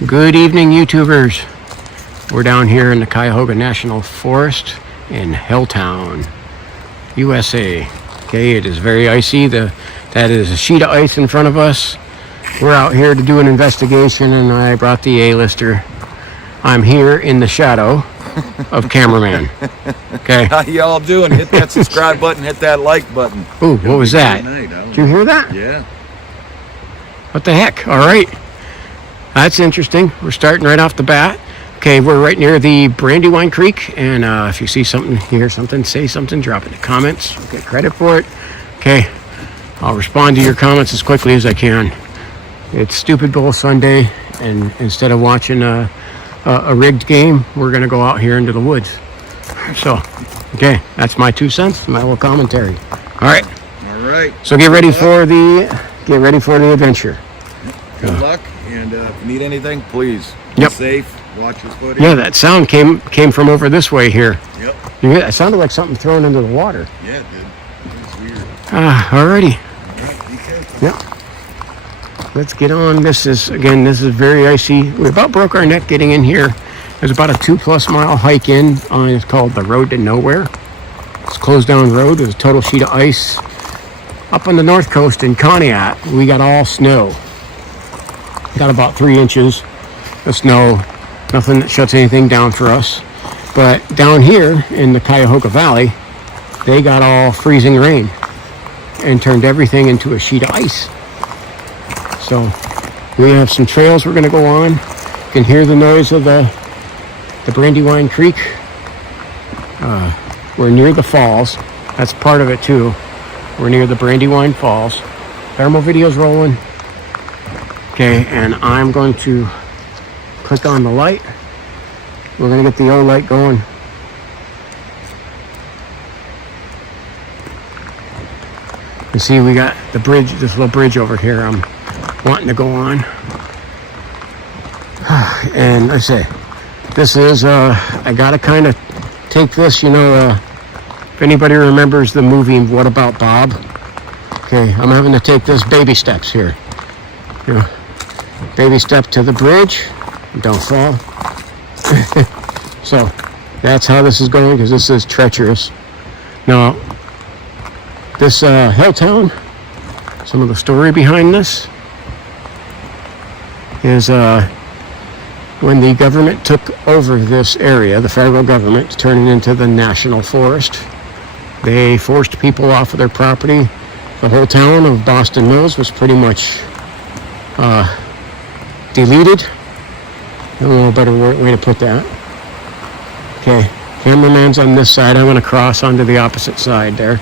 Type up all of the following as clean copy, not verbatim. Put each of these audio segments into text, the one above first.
Good evening, YouTubers. We're down here in the Cuyahoga National Forest in Helltown, USA. Okay, it is very icy. That is a sheet of ice in front of us. We're out here to do an investigation, and I brought the A-lister. I'm here in the shadow of cameraman. Okay. How y'all doing? Hit that subscribe button, hit that like button. Ooh, what was that? Did you hear that? Yeah. What the heck? All right. That's interesting. We're starting right off the bat. Okay, we're right near the Brandywine Creek, and if you see something, hear something, say something, drop it in the comments. I'll get credit for it. Okay, I'll respond to your comments as quickly as I can. It's Stupid Bowl Sunday, and instead of watching a rigged game, we're going to go out here into the woods. So, okay, that's my 2 cents, my little commentary. All right. All right. So get ready for the adventure. Good luck, and if you need anything, please be safe. Watch your footage. Yeah, that sound came from over this way here. Yep. You hear that? It sounded like something thrown into the water. Yeah, it did. It's weird. Alrighty. All right, be careful. Yep. Let's get on. This is very icy. We about broke our neck getting in here. There's about a 2+ mile hike in. It's called the Road to Nowhere. It's a closed down road. There's a total sheet of ice. Up on the north coast in Conneaut, we got all snow. Got about 3 inches of snow. Nothing that shuts anything down for us. But down here in the Cuyahoga Valley, they got all freezing rain and turned everything into a sheet of ice. So we have some trails we're going to go on. You can hear the noise of the Brandywine Creek. We're near the falls. That's part of it too. We're near the Brandywine Falls. Thermal video's rolling. Okay, and I'm going to click on the light. We're going to get the O light going. You see, we got the bridge, this little bridge over here I'm wanting to go on. And I say, this is, I got to kind of take this, if anybody remembers the movie What About Bob? Okay, I'm having to take this baby steps here. Baby step to the bridge. Don't fall. So that's how this is going, because this is treacherous. Now, this Helltown, some of the story behind this is when the government took over this area, the federal government, to turn it into the national forest, they forced people off of their property. The whole town of Boston Mills was pretty much deleted. I don't know a better way to put that. Okay, cameraman's on this side. I'm going to cross onto the opposite side there.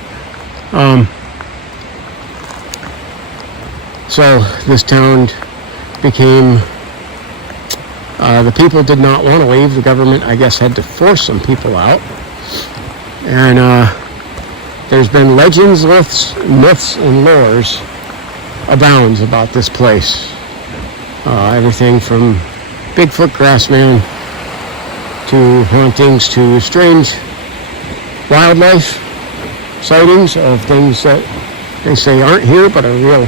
So this town became, the people did not want to leave. The government, I guess, had to force some people out. And there's been legends, myths, and lores abounds about this place. Everything from Bigfoot, Grassman, to hauntings, to strange wildlife sightings of things that they say aren't here but are real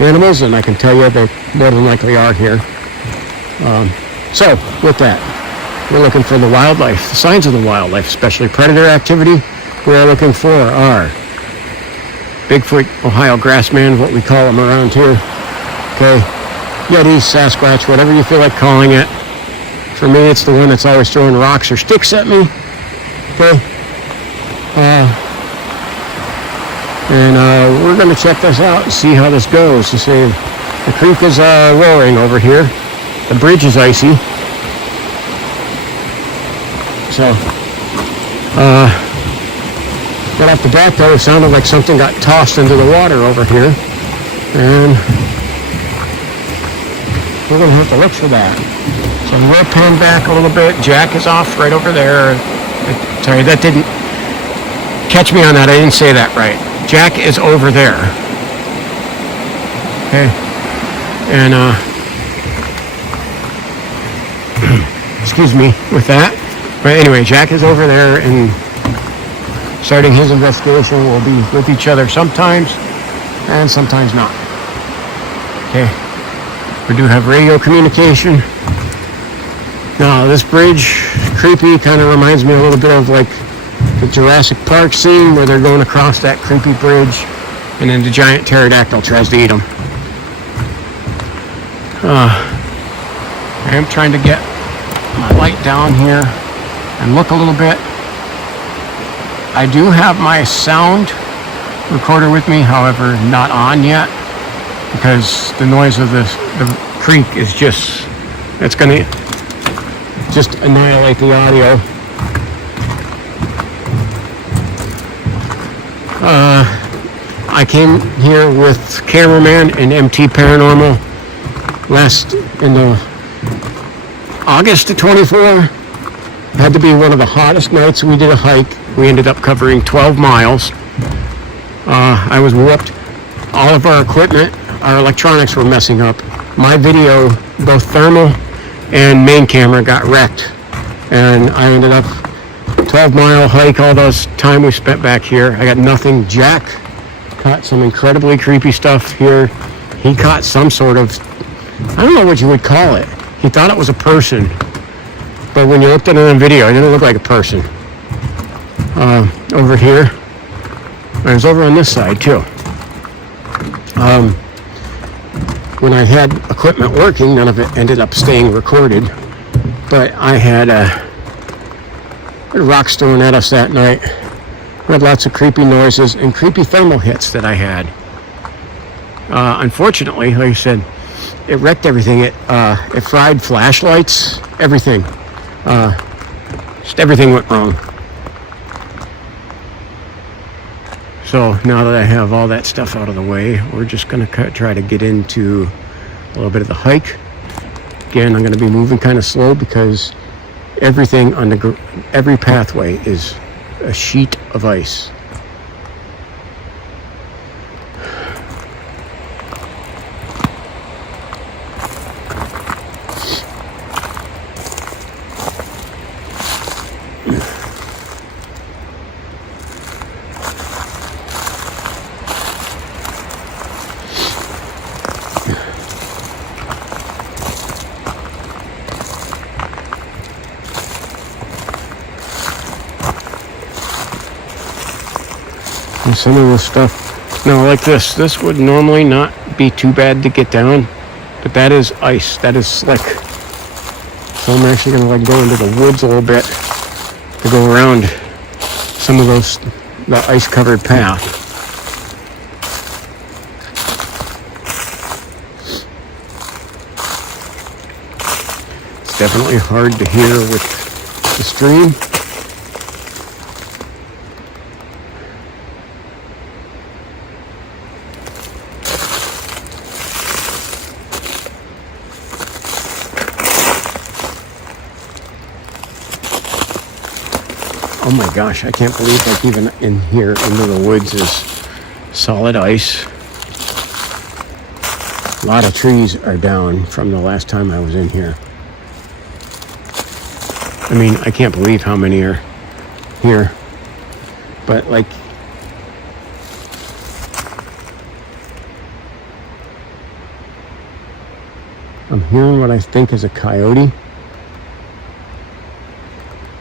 animals, and I can tell you they more than likely are here. So with that, we're looking for the wildlife, the signs of the wildlife, especially predator activity. We're looking for our Bigfoot, Ohio Grassman, what we call them around here. Okay, Yeti, Sasquatch, whatever you feel like calling it. For me, it's the one that's always throwing rocks or sticks at me. Okay. And we're going to check this out and see how this goes. You see, the creek is roaring over here. The bridge is icy. So, right off the bat, though, it sounded like something got tossed into the water over here. And we're going to have to look for that. So we'll pan back a little bit. Jack is off right over there. Sorry, that didn't catch me on that. I didn't say that right. Jack is over there. Okay. And, excuse me with that. But anyway, Jack is over there and starting his investigation. We'll be with each other sometimes and sometimes not. Okay. We do have radio communication. Now this bridge, creepy, kind of reminds me a little bit of like the Jurassic Park scene where they're going across that creepy bridge and then the giant pterodactyl tries to eat them. I am trying to get my light down here and look a little bit. I do have my sound recorder with me, however, not on yet because the noise of the creek is just, it's going to just annihilate the audio. I came here with cameraman and MT Paranormal in the August of 24. Had to be one of the hottest nights. We did a hike. We ended up covering 12 miles. I was whooped. All of our equipment, our electronics were messing up. My video, both thermal and main camera, got wrecked. And I ended up 12-mile hike, all those time we spent back here. I got nothing. Jack caught some incredibly creepy stuff here. He caught some sort of, I don't know what you would call it. He thought it was a person. But when you looked at it on video, it didn't look like a person. Over here. And it was over on this side too. When I had equipment working, none of it ended up staying recorded. But I had rocks thrown at us that night. We had lots of creepy noises and creepy thermal hits that I had. Unfortunately, like I said, it wrecked everything. It fried flashlights, everything. Just everything went wrong. So now that I have all that stuff out of the way, we're just going to try to get into a little bit of the hike. Again, I'm going to be moving kind of slow because everything on every pathway is a sheet of ice. And some of the stuff, now like this would normally not be too bad to get down, but that is ice, that is slick. So I'm actually going to like go into the woods a little bit to go around some of the ice covered path. It's definitely hard to hear with the stream. Oh my gosh, I can't believe like even in here into the woods is solid ice. A lot of trees are down from the last time I was in here. I mean, I can't believe how many are here. But like, I'm hearing what I think is a coyote.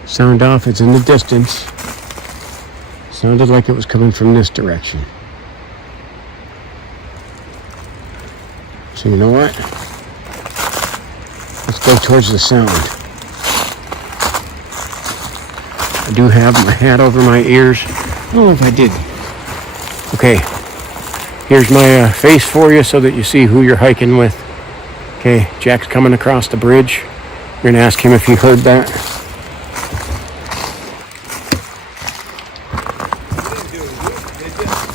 Sound off, it's in the distance. Sounded like it was coming from this direction. So you know what? Let's go towards the sound. I do have my hat over my ears. I don't know if I did. Okay, here's my face for you so that you see who you're hiking with. Okay, Jack's coming across the bridge. You're gonna ask him if he heard that.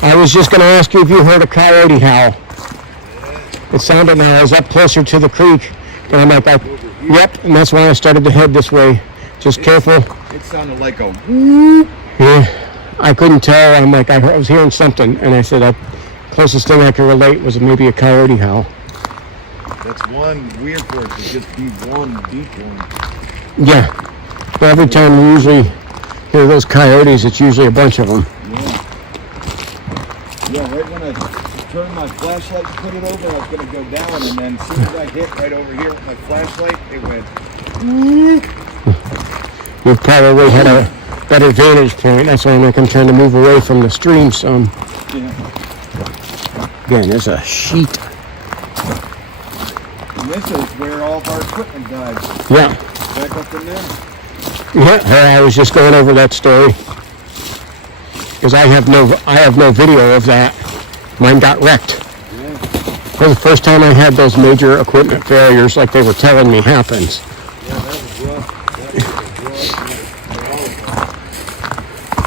I was just going to ask you if you heard a coyote howl. It sounded like I was up closer to the creek, and I'm like, yep, and that's why I started to head this way. Just careful. It sounded like a whoop. Yeah, I couldn't tell. I'm like, I was hearing something, and I said, the closest thing I could relate was maybe a coyote howl. That's one weird for it to just be one deep one. Yeah, but every time we usually hear those coyotes, it's usually a bunch of them. Yeah, right when I turned my flashlight and put it over, I was going to go down, and then as soon as I hit right over here with my flashlight, it went You probably had a better vantage point. That's why I'm trying to move away from the stream some. Yeah. Again, there's a sheet. And this is where all of our equipment died. Yeah. Back up in there. Yeah, I was just going over that story. Because I have no video of that. Mine got wrecked. Yeah. It was the first time I had those major equipment failures like they were telling me happens. Yeah, that was rough. That was rough.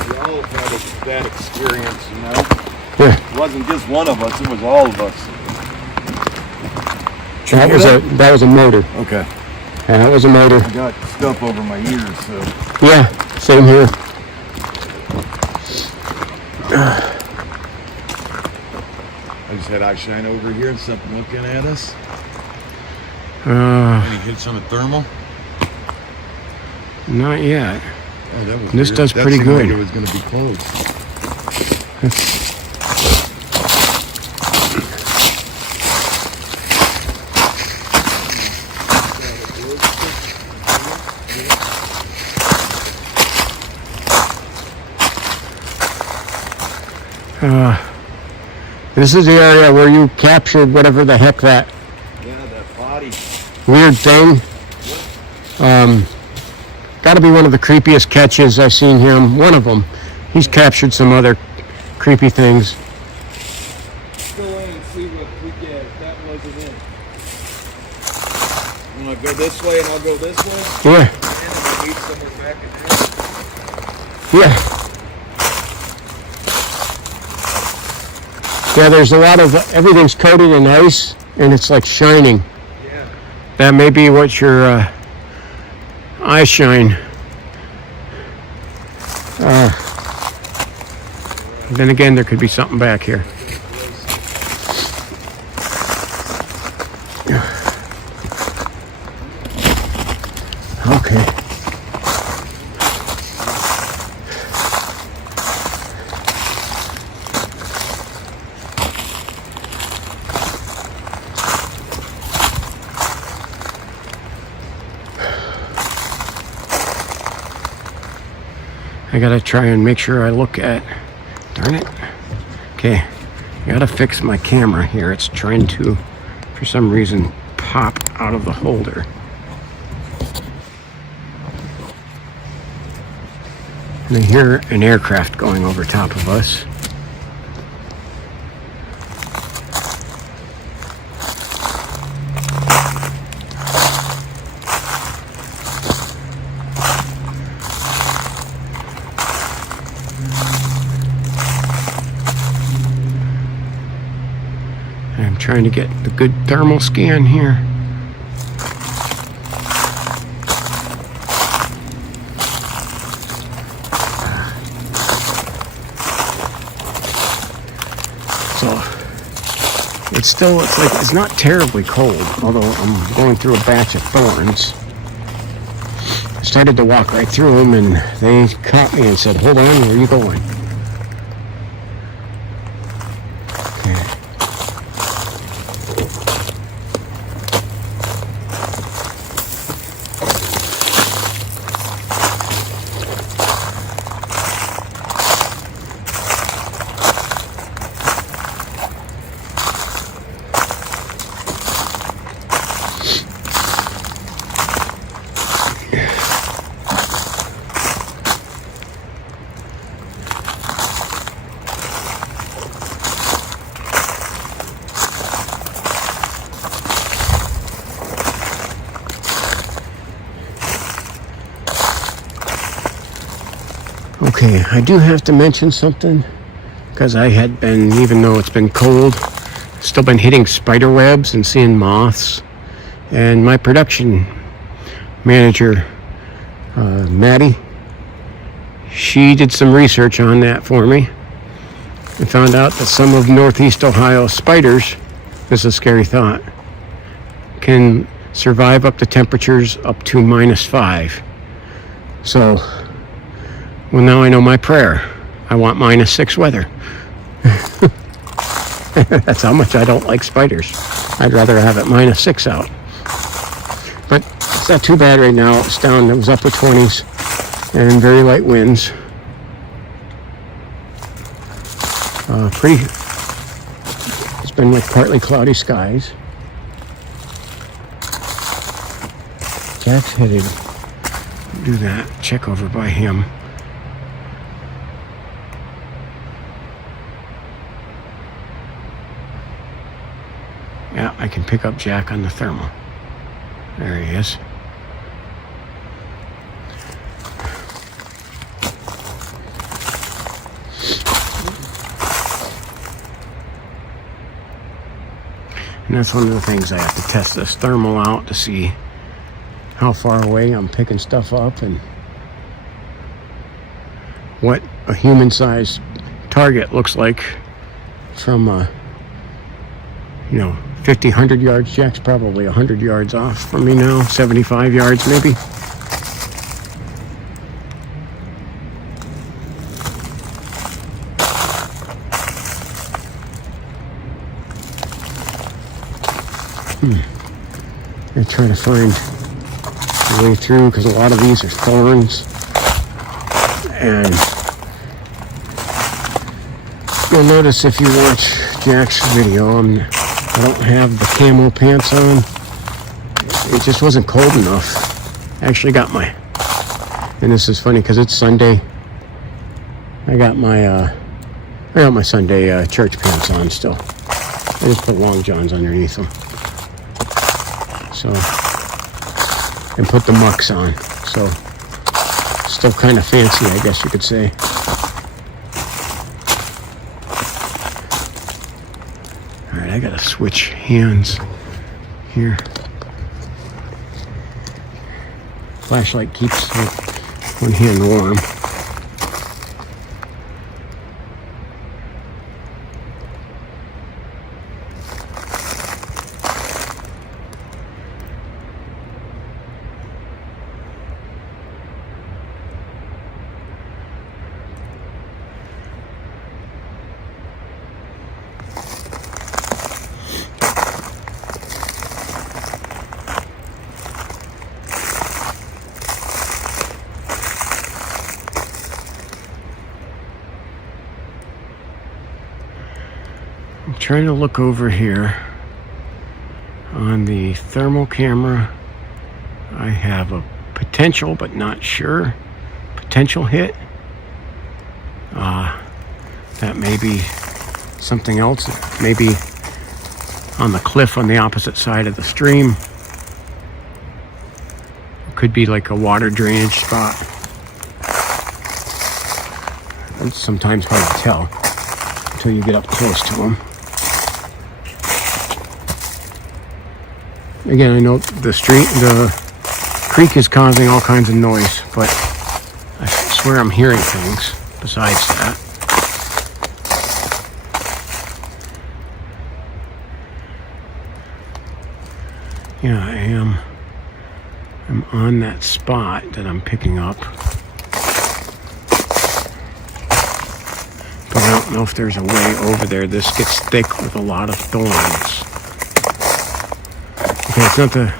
We all had that experience, you know? Yeah. It wasn't just one of us, it was all of us. That was a motor. Okay. Yeah, that was a motor. I got stuff over my ears, so. Yeah, same here. I just had eye shine over here and something looking at us. Any hits on a thermal? Not yet. Oh, that was This weird. does That pretty seemed like good. it was going to be close. This is the area where you captured whatever the heck that Yeah, that body. weird thing. Got to be one of the creepiest catches I've seen him. One of them. He's captured some other creepy things. Go in and see what we get. That wasn't it. I'm going to go this way and I'll go this way. Yeah, And I'll meet somewhere back in there. yeah. Yeah, there's a lot of, everything's coated in ice and it's like shining. Yeah. That may be what your eyes shine. Then again, there could be something back here. Okay. I gotta try and make sure I look at, darn it. Okay, I gotta fix my camera here. It's trying to, for some reason, pop out of the holder. And I hear an aircraft going over top of us. I'm trying to get the good thermal scan here. So it's not terribly cold, although I'm going through a batch of thorns. I started to walk right through them and they caught me and said, "Hold on, where are you going?" Okay. Okay, I do have to mention something because I had been, even though it's been cold, still been hitting spider webs and seeing moths. And my production manager, Maddie, she did some research on that for me and found out that some of Northeast Ohio spiders, this is a scary thought, can survive up to temperatures up to -5. So, well, now I know my prayer. I want -6 weather. That's how much I don't like spiders. I'd rather have it -6 out. But It's not too bad right now. It's down, it was upper 20s and very light winds. It's been like partly cloudy skies. Jack's headed to do that, check over by him. Yeah, I can pick up Jack on the thermal. There he is. And that's one of the things I have to test this thermal out to see how far away I'm picking stuff up and what a human-sized target looks like from 50, 100 yards. Jack's probably 100 yards off from me now, 75 yards maybe. I try to find a way through because a lot of these are thorns, and you'll notice if you watch Jack's video, I don't have the camo pants on. It just wasn't cold enough. I actually got my, and this is funny because it's Sunday. I got my Sunday church pants on still. I just put long johns underneath them. So, and put the mucks on. So, still kind of fancy, I guess you could say. Alright, I gotta switch hands here. Flashlight keeps one hand warm. I'm trying to look over here on the thermal camera. I have a potential, but not sure, potential hit. That may be something else. Maybe on the cliff on the opposite side of the stream. It could be like a water drainage spot. It's sometimes hard to tell until you get up close to them. Again, I know the creek is causing all kinds of noise, but I swear I'm hearing things besides that. Yeah, I am. I'm on that spot that I'm picking up. But I don't know if there's a way over there. This gets thick with a lot of thorns. Okay, it's not the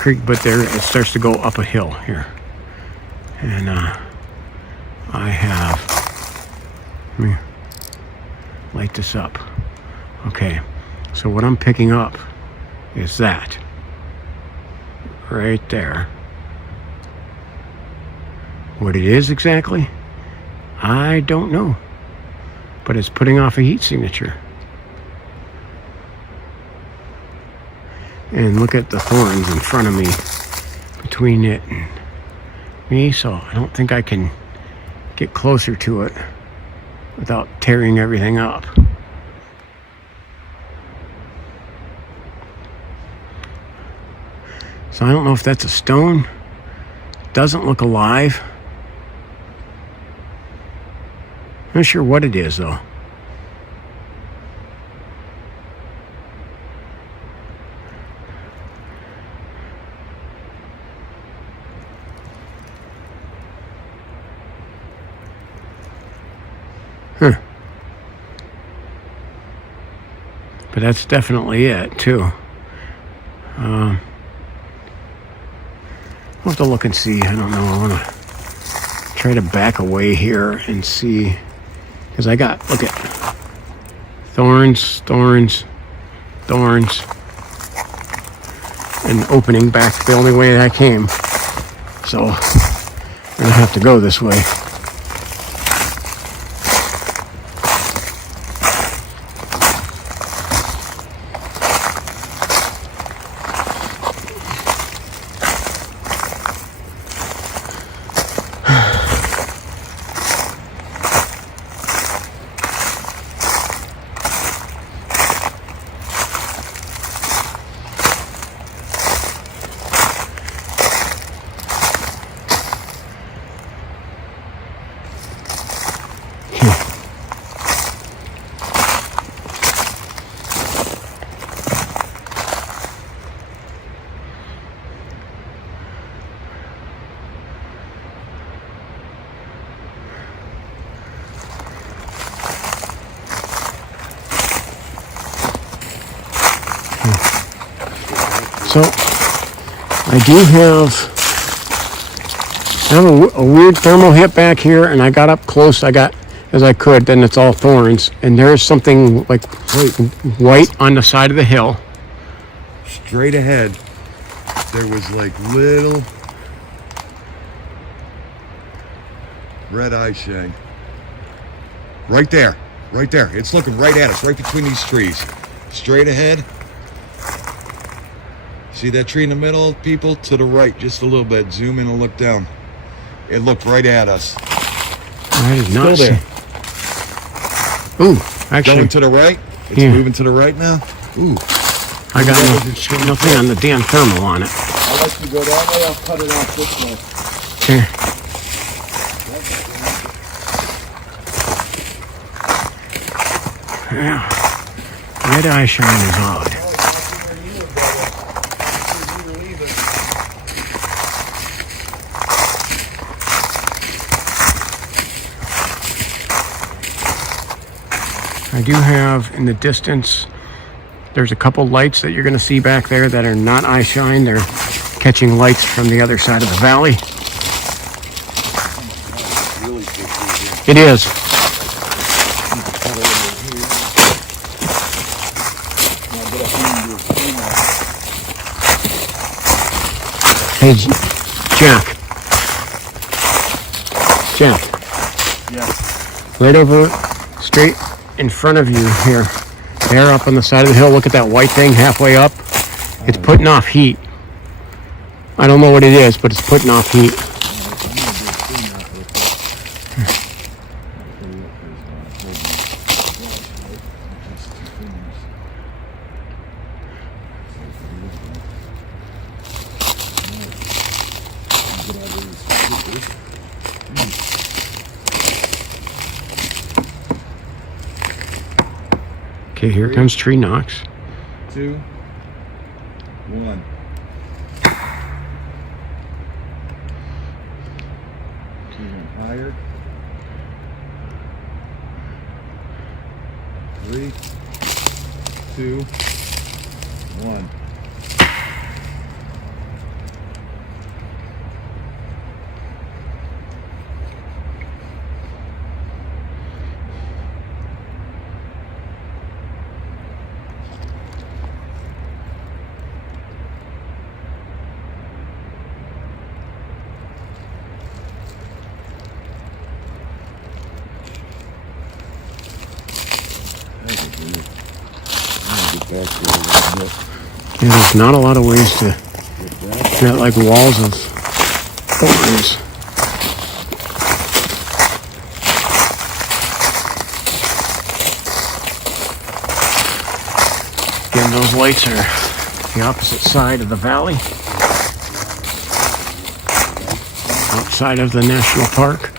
creek, but there it starts to go up a hill here. And I have, let me light this up. Okay, so what I'm picking up is that right there. What it is exactly, I don't know, but it's putting off a heat signature. And look at the thorns in front of me, between it and me, so I don't think I can get closer to it without tearing everything up. So I don't know if that's a stone. It doesn't look alive. Not sure what it is though. But that's definitely it too. I'll have to look and see. I don't know. I want to try to back away here and see. Because I got, look at, thorns, thorns, thorns. And opening back the only way I came. So, I'm going to have to go this way. So, I do have a weird thermal hit back here, and I got up close. I got as I could. Then it's all thorns, and there's something like white on the side of the hill. Straight ahead, there was like little red eye shine. Right there, right there. It's looking right at us, right between these trees. Straight ahead. See that tree in the middle, people? To the right, just a little bit. Zoom in and look down. It looked right at us. I did not Still see. there. Ooh, actually. Going to the right? It's moving to the right now? Ooh. I got nothing on the damn thermal on it. I'll let you go that way. I'll cut it off this way. Okay. Yeah. Red eye shine is odd. I do have in the distance, there's a couple lights that you're going to see back there that are not eye shine. They're catching lights from the other side of the valley. It is. Hey, Jack. Jack. Yes. Right over, straight in front of you here. There up on the side of the hill. Look at that white thing halfway up. It's putting off heat. I don't know what it is, but it's putting off heat. Okay, here comes Tree Knox. 2, 1. Even higher. 3, 2, 1. Yeah, there's not a lot of ways to get like walls of thorns. Again, those lights are the opposite side of the valley, outside of the national park.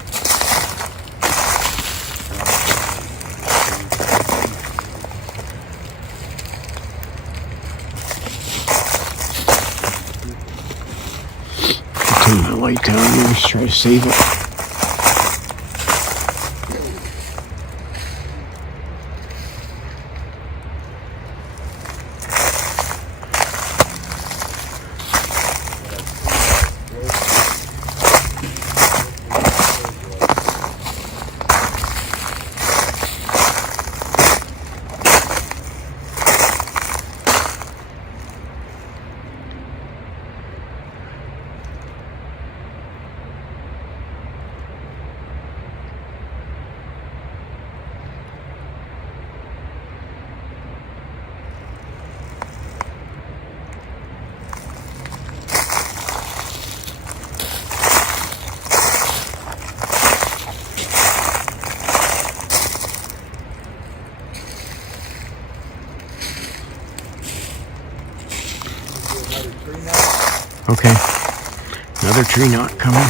Turn my light down here, just try to save it. Another tree knot. Okay. Another tree knot coming.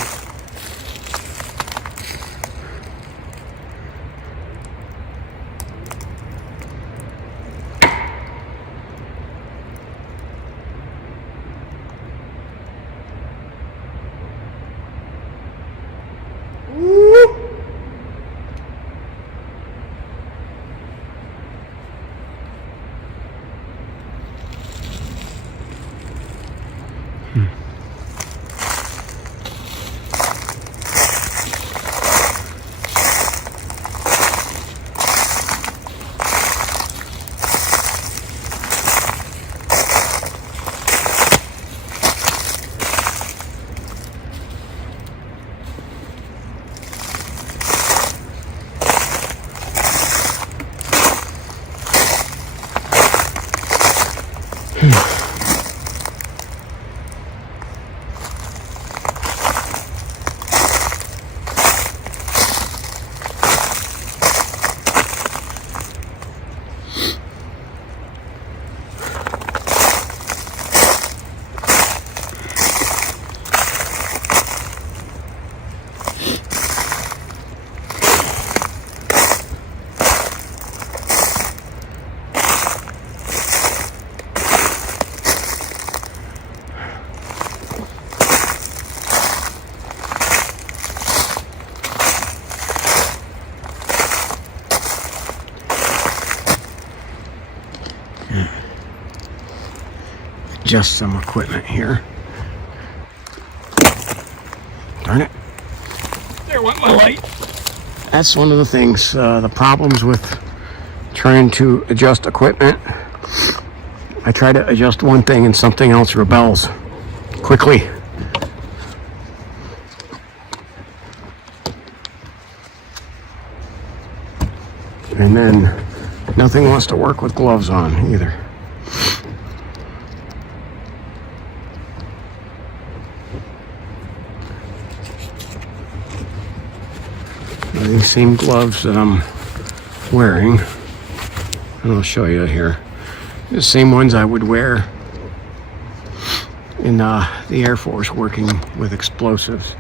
Just some equipment here. Darn it. There went my light. That's one of the things, the problems with trying to adjust equipment. I try to adjust one thing and something else rebels quickly. And then nothing wants to work with gloves on either. These same gloves that I'm wearing, and I'll show you here, the same ones I would wear in the Air Force working with explosives.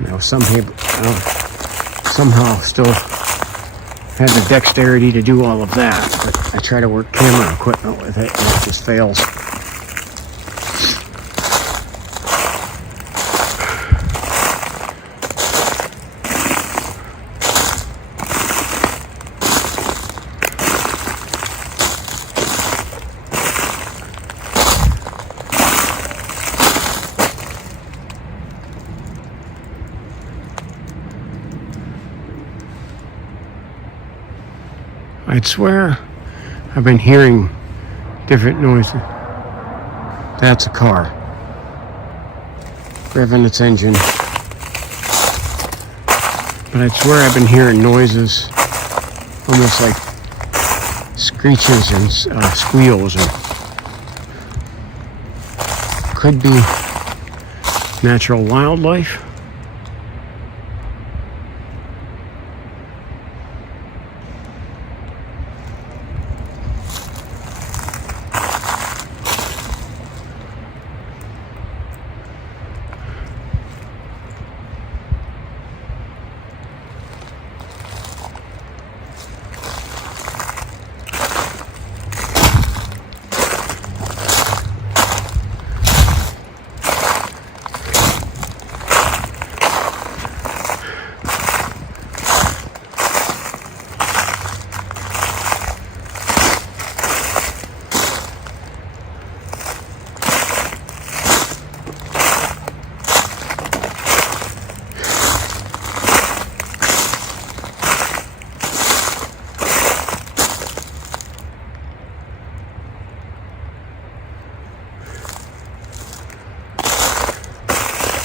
You know, some people somehow still had the dexterity to do all of that, but I try to work camera equipment with it and it just fails. I'd swear I've been hearing different noises. That's a car revving its engine. But I'd swear I've been hearing noises almost like screeches and squeals. And could be natural wildlife.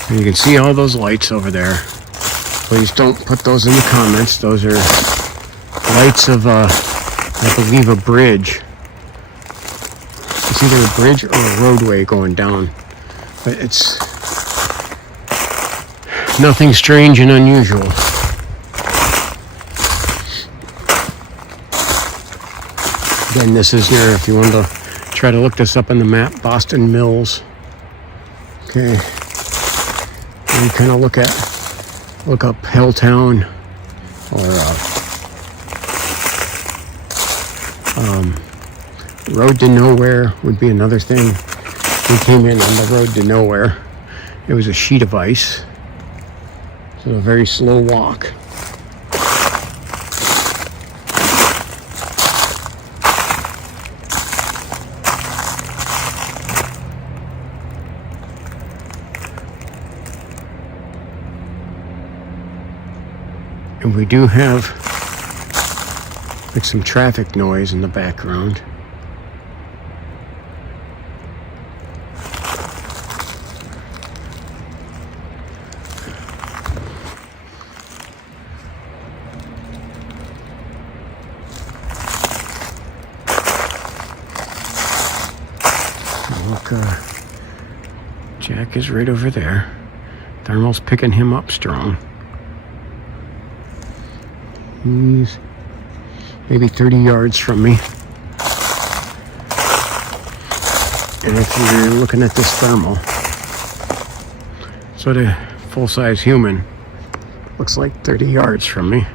And you can see all those lights over there. Please don't put those in the comments. Those are lights of, I believe, a bridge. It's either a bridge or a roadway going down. But it's nothing strange and unusual. Again, this is near, if you want to try to look this up on the map, Boston Mills. Okay. And kind of look up Helltown or Road to Nowhere would be another thing. We came in on the Road to Nowhere. It was a sheet of ice. So a very slow walk. And we do have like some traffic noise in the background. Look, Jack is right over there. Thermal's picking him up strong. He's maybe 30 yards from me. And if you're looking at this thermal, so the full-size human looks like 30 yards from me.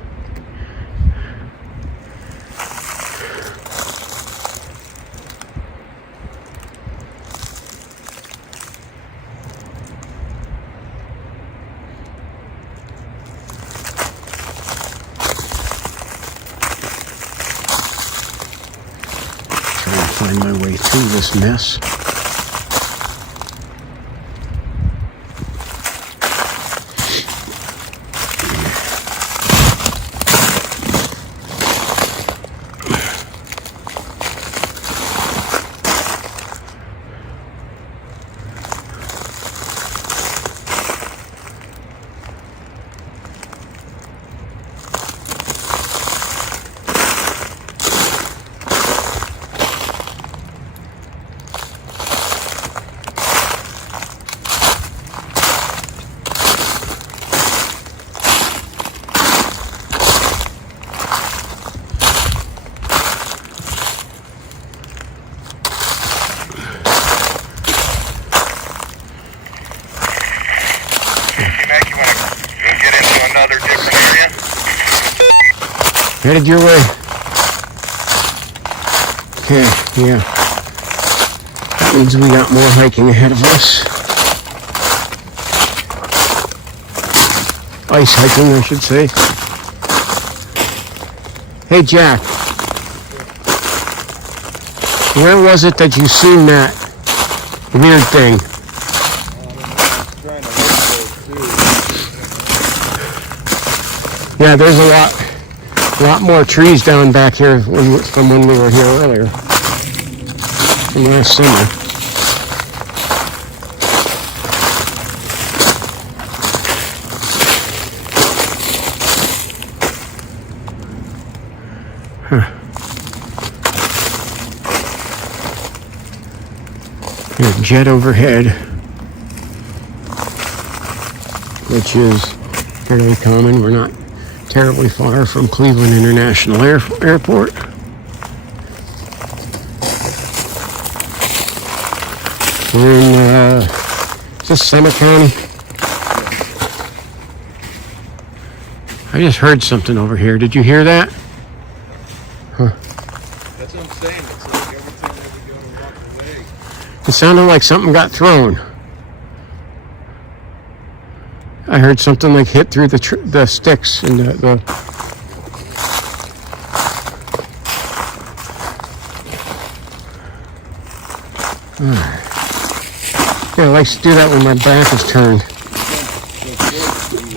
Find my way through this mess. Headed your way. Okay, yeah. That means we got more hiking ahead of us. Ice hiking, I should say. Hey, Jack. Where was it that you seen that weird thing? Yeah, there's a lot more trees down back here from when we were here earlier, from last summer. Huh. There's a jet overhead, which is fairly common. We're not terribly far from Cleveland International Airport. We're in, is this Summit County? I just heard something over here. Did you hear that? Huh. That's what I'm saying. It's like everything that we go and walk away. It sounded like something got thrown. I heard something like hit through the sticks and the Yeah, I like to do that when my back is turned.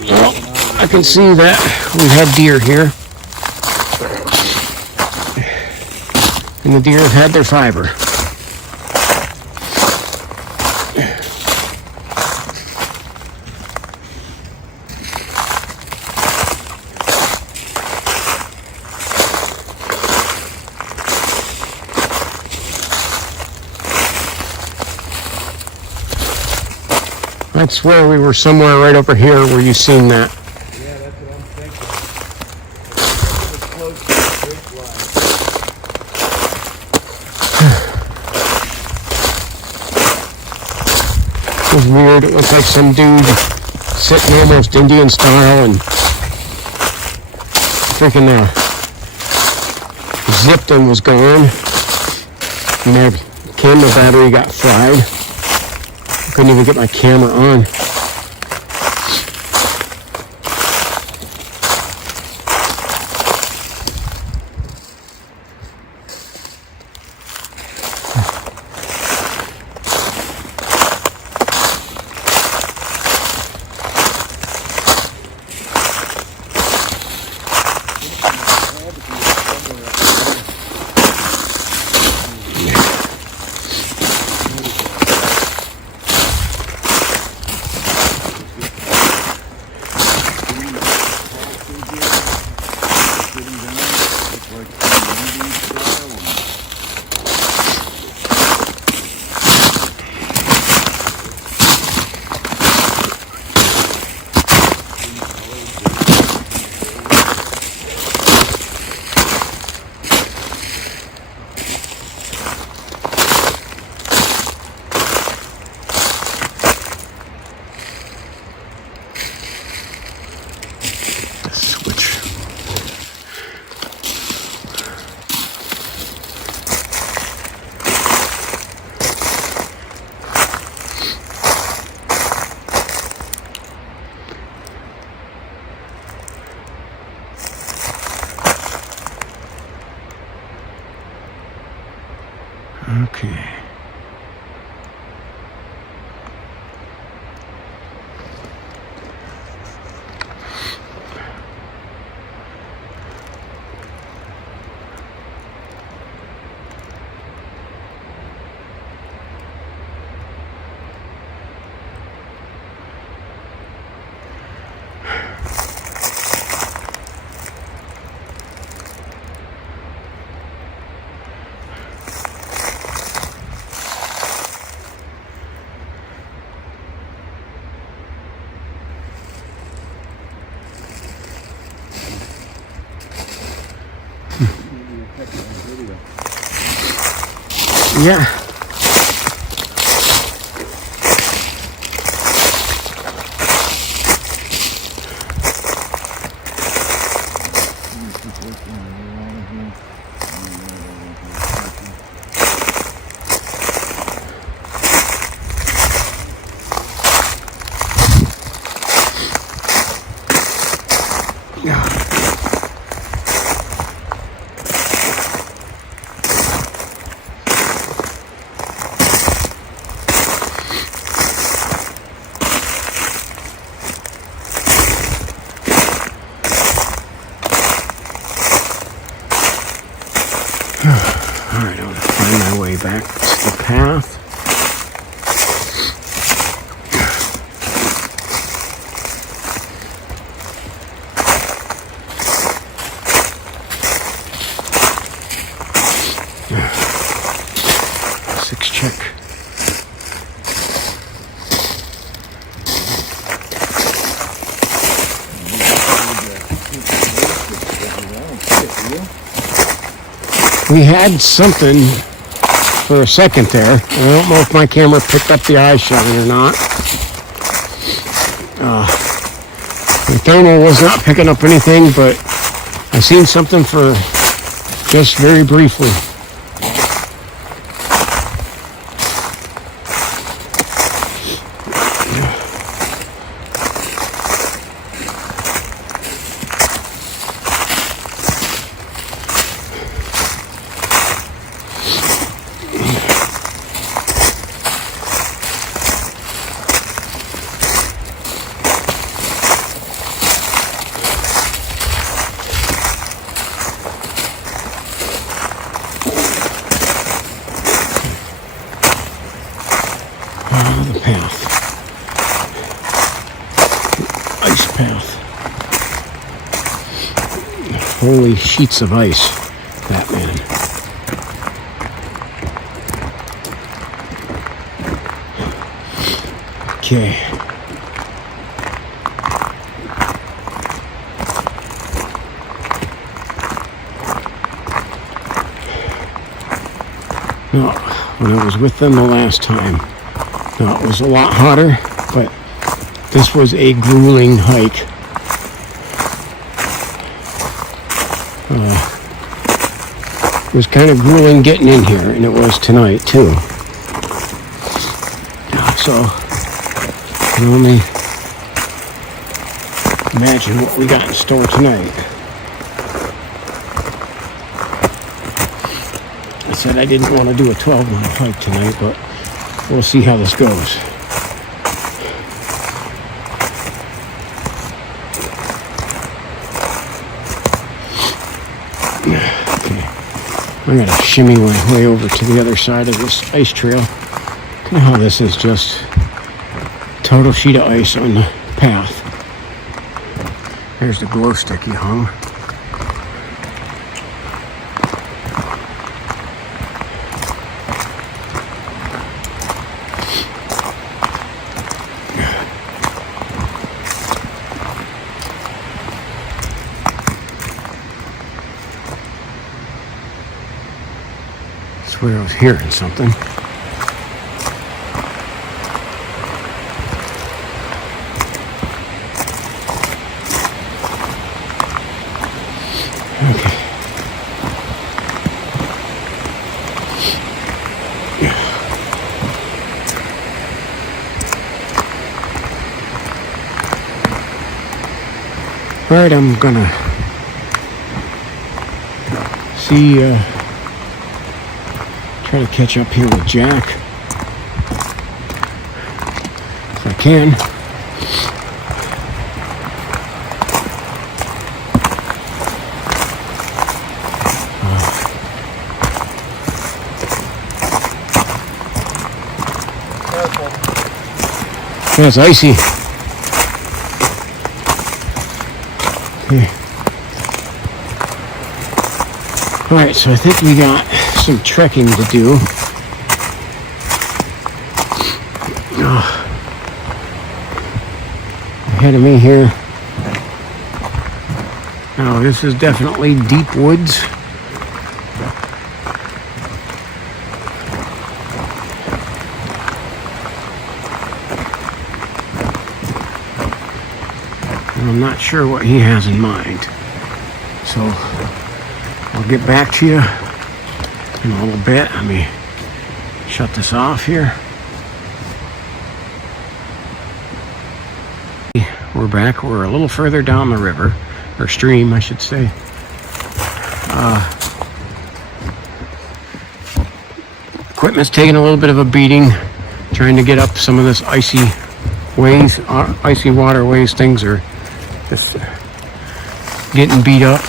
Well, I can see that we had deer here. And the deer have had their fiber. I'd swear we were somewhere right over here where you seen that. Yeah, that's what I'm thinking. It was close to the bridge line. It was weird. It looked like some dude sitting almost Indian style and freaking zipped and was gone. And my camera battery got fried. I couldn't even get my camera on. Okay. Yeah. Alright, I'm going to find my way back to the path. Six check. We had something for a second there. I don't know if my camera picked up the eye shine or not. The thermal was not picking up anything, but I seen something for just very briefly. The path. Ice path. Holy sheets of ice, Batman. Okay. No, when I was with them the last time, It was a lot hotter, but this was a grueling hike. It was kind of grueling getting in here, and it was tonight too. So I can only imagine what we got in store tonight. I said I didn't want to do a 12-mile hike tonight, but we'll see how this goes. I'm going to shimmy my way over to the other side of this ice trail. Look at how this is just total sheet of ice on the path. There's the glow stick he hung. Where I was hearing something. Okay. All right, I'm gonna see try to catch up here with Jack if I can. Yeah, it's icy. Okay. All right, so I think we got some trekking to do. Ahead of me here. Now this is definitely deep woods. And I'm not sure what he has in mind. So I'll get back to you in a little bit. Let me shut this off here. We're back. We're a little further down the river, or stream, I should say. Equipment's taking a little bit of a beating, trying to get up some of this icy ways, icy waterways. Things are just getting beat up.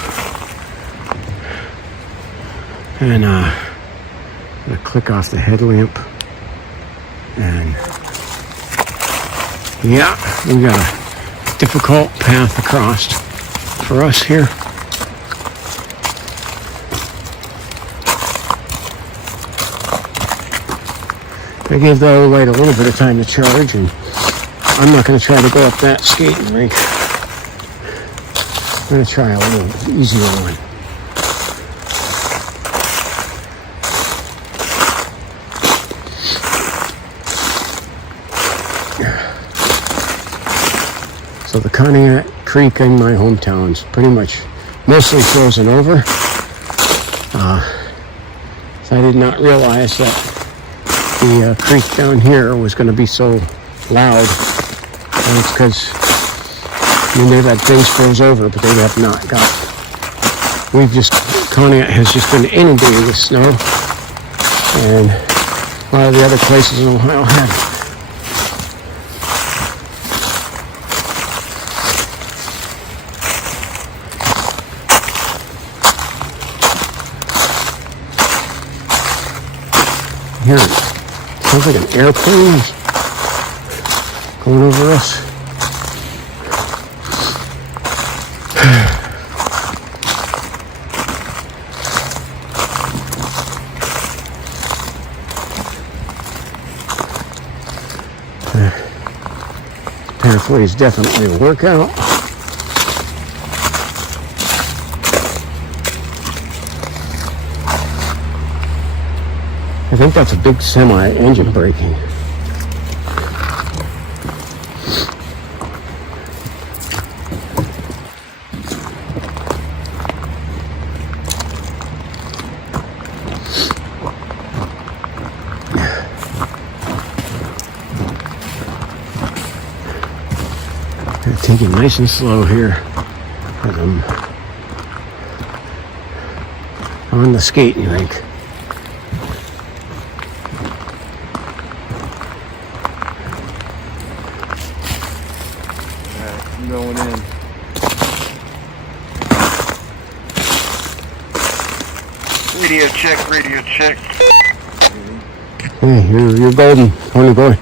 And I'm gonna click off the headlamp. And yeah, we got a difficult path across for us here. I gave the other light a little bit of time to charge, and I'm not going to try to go up that skating rink. I'm going to try a little easier one. So the Conyot Creek in my hometown is pretty much mostly frozen over. So I did not realize that the creek down here was going to be so loud. And it's because, they've had things froze over, but they have not got. Conyot has just been inundated with snow. And a lot of the other places in Ohio have. Here, it sounds like an airplane going over us. Pathway is definitely a workout. I think that's a big semi engine braking. Take it nice and slow here as I'm on the skating rink. Alright, I'm going in. Radio check, radio check. Hey, you're golden, pony boy.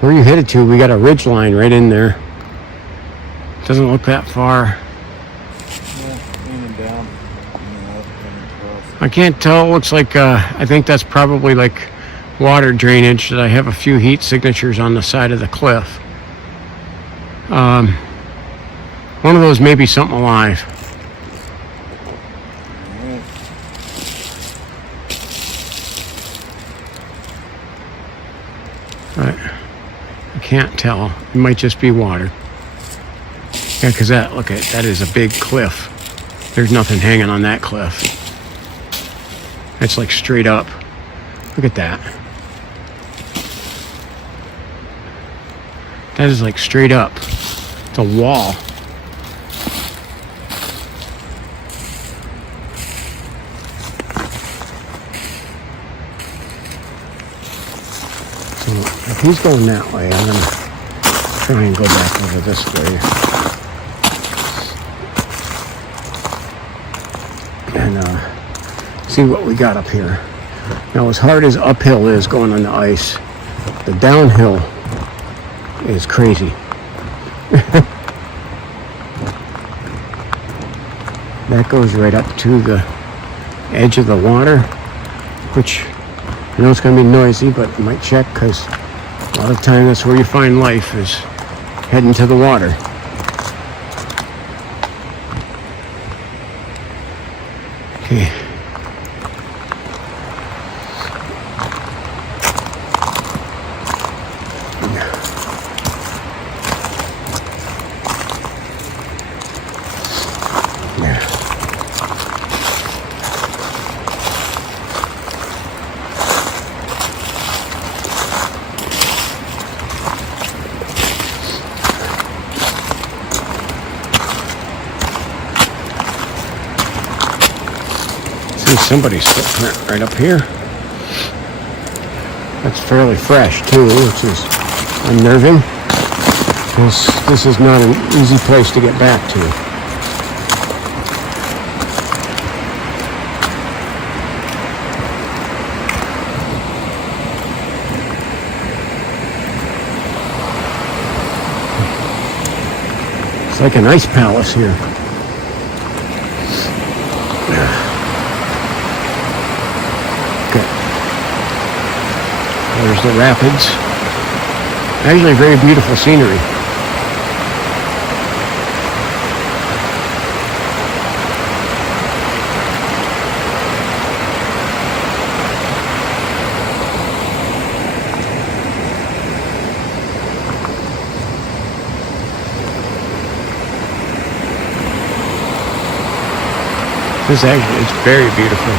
Where are you headed to? We got a ridge line right in there. Doesn't look that far. Yeah, leaning down. I can't tell. It looks like, I think that's probably like water drainage. That I have a few heat signatures on the side of the cliff. One of those may be something alive. But I can't tell. It might just be water. Yeah, because that is a big cliff. There's nothing hanging on that cliff. It's like straight up. Look at that. That is like straight up. It's a wall. So if he's going that way, I'm going to try and go back over this way. And see what we got up here. Now, as hard as uphill is going on the ice, the downhill is crazy. That goes right up to the edge of the water, which I know it's going to be noisy, but you might check, because a lot of time that's where you find life, is heading to the water. Okay. Somebody's footprint right up here. That's fairly fresh too, which is unnerving. This is not an easy place to get back to. It's like an ice palace here. There's the rapids. Actually, very beautiful scenery. It's very beautiful.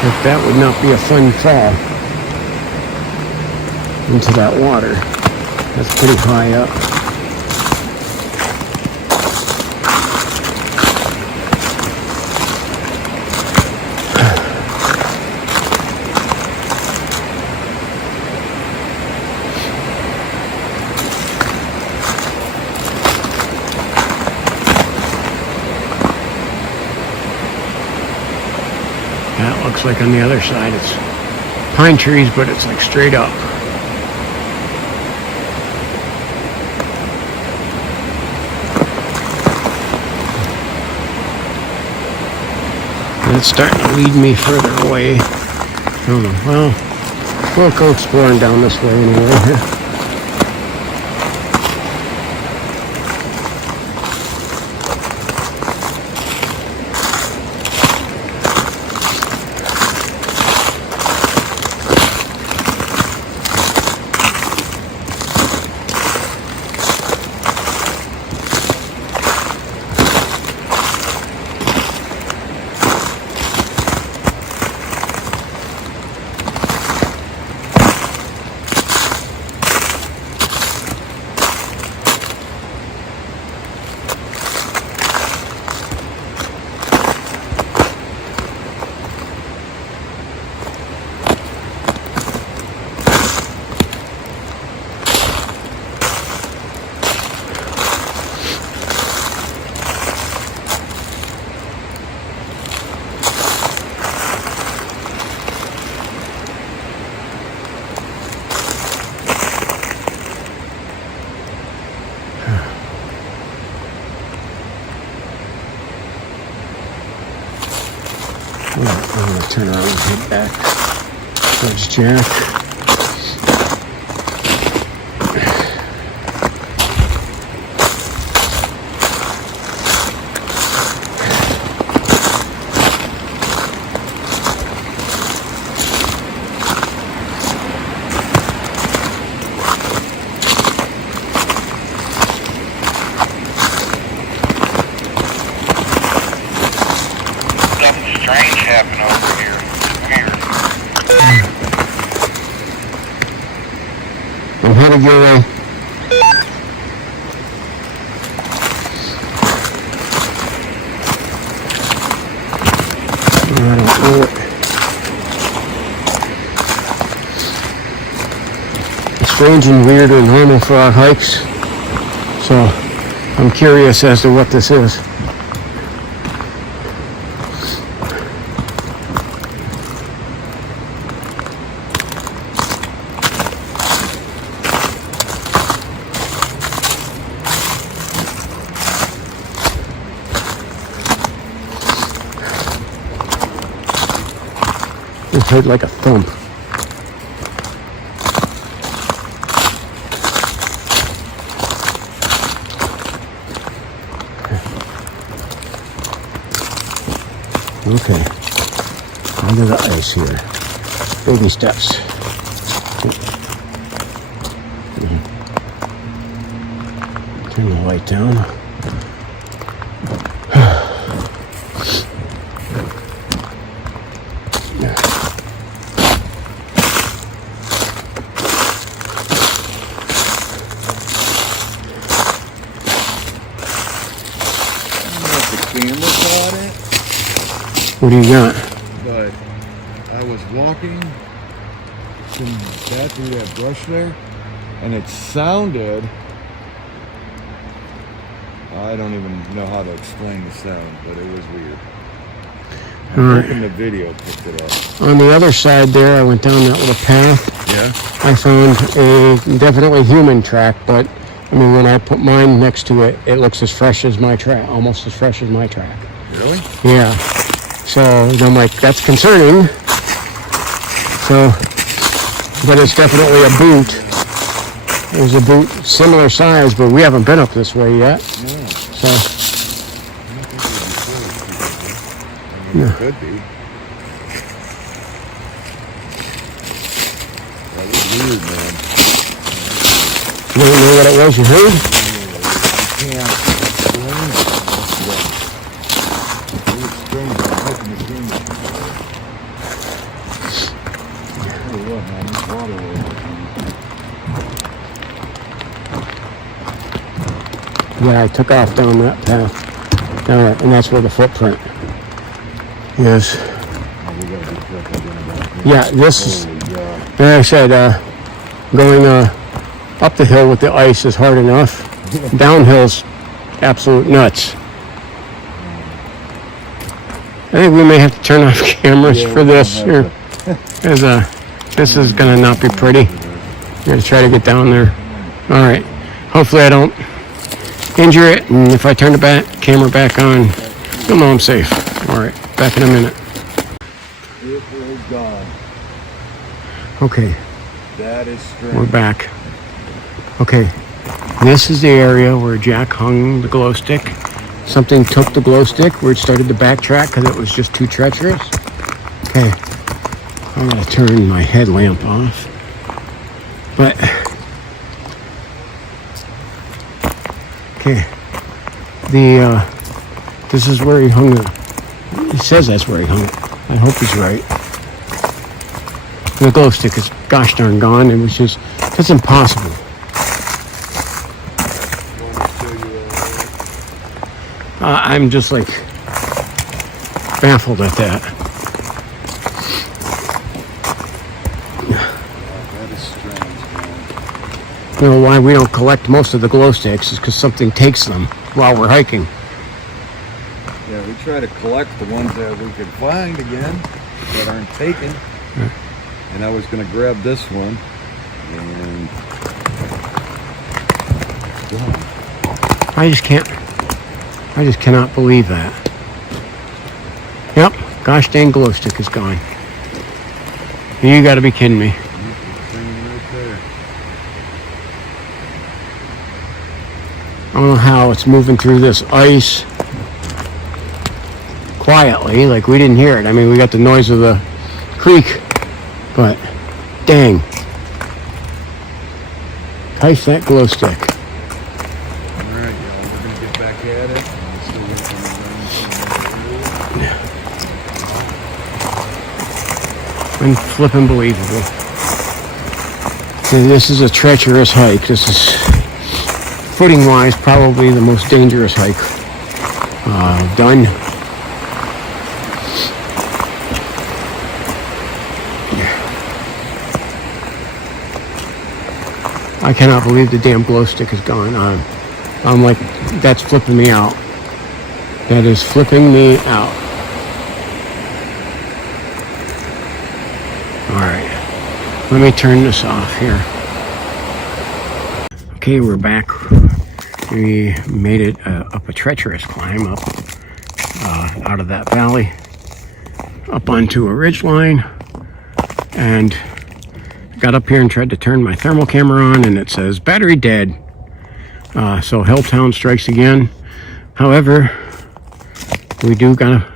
If that would not be a fun fall into that water. That's pretty high up. Looks like on the other side it's pine trees, but it's like straight up. And it's starting to lead me further away. I don't know. Well, we'll go exploring down this way anyway. turn around and head back towards Jack. Something strange happened over here. Weird. I'm headed your way. I don't know it. It's strange and weird and normal for our hikes. So I'm curious as to what this is. It heard like a thump. Okay. Under the ice here. Baby steps. Turn the light down. Camera caught it, What do you got? but I was walking back through that brush there, and it sounded, I don't even know how to explain the sound, but it was weird. I'm All right. hoping the video picked it up. On the other side there, I went down that little path. Yeah? I found a definitely human track, but I mean, when I put mine next to it, it looks as fresh as my track, almost as fresh as my track. Really? Yeah. So I'm like, that's concerning. So, but it's definitely a boot. It was a boot similar size, but we haven't been up this way yet. No. So, I mean, Yeah. it could be. That was weird, man. you don't know what it was you heard? You can't explain it. It was strange. I'm hoping the camera. Tell you what, man, this water was. Yeah, I took off down that path. And that's where the footprint is. Oh, we gotta be careful going back here. Yeah, this is, Holy God. like I said, going up the hill with the ice is hard enough. Downhill's absolute nuts. I think we may have to turn off cameras Yeah, for this we're here. gonna This is gonna not be pretty. I'm gonna try to get down there. All right. Hopefully I don't injure it, and if I turn the camera back on, you'll know I'm safe. All right. Back in a minute. It was gone. Okay. That is We're strange. back. Okay, this is the area where Jack hung the glow stick. Something took the glow stick where it started to backtrack because it was just too treacherous. Okay, I'm gonna turn my headlamp off. But, okay, this is where he hung it. He says that's where he hung it. I hope he's right. The glow stick is gosh darn gone. It was just, it's impossible. I'm just like baffled at that. That is strange, man. You know why we don't collect most of the glow sticks is because something takes them while we're hiking. Yeah, we try to collect the ones that we could find again that aren't taken. And I was going to grab this one and I I just cannot believe that. Yep, gosh dang glow stick is gone. You gotta be kidding me. I don't know how it's moving through this ice quietly, like we didn't hear it. I mean, we got the noise of the creek, but dang. Nice that glow stick. Alright, y'all, we're gonna get back at it. Unflippin' This is a treacherous hike. This is, footing-wise, probably the most dangerous hike I've done. I cannot believe the damn glow stick is gone. I'm like, that's flipping me out. That is flipping me out. Alright, let me turn this off here. Okay, we're back. We made it up a treacherous climb up out of that valley, up onto a ridge line, and got up here and tried to turn my thermal camera on, and it says battery dead. So Helltown strikes again. However, we do gotta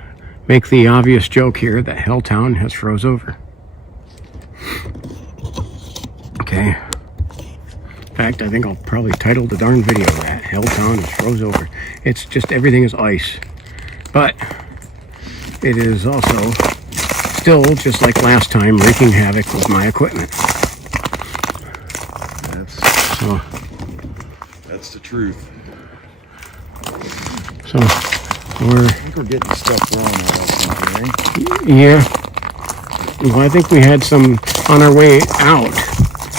make the obvious joke here that Helltown has froze over. Okay. In fact, I think I'll probably title the darn video that Helltown is froze over. It's just everything is ice. But it is also still, just like last time, wreaking havoc with my equipment. That's the truth. So I think we're getting stuff wrong or something, right? Yeah. Well, I think we had some on our way out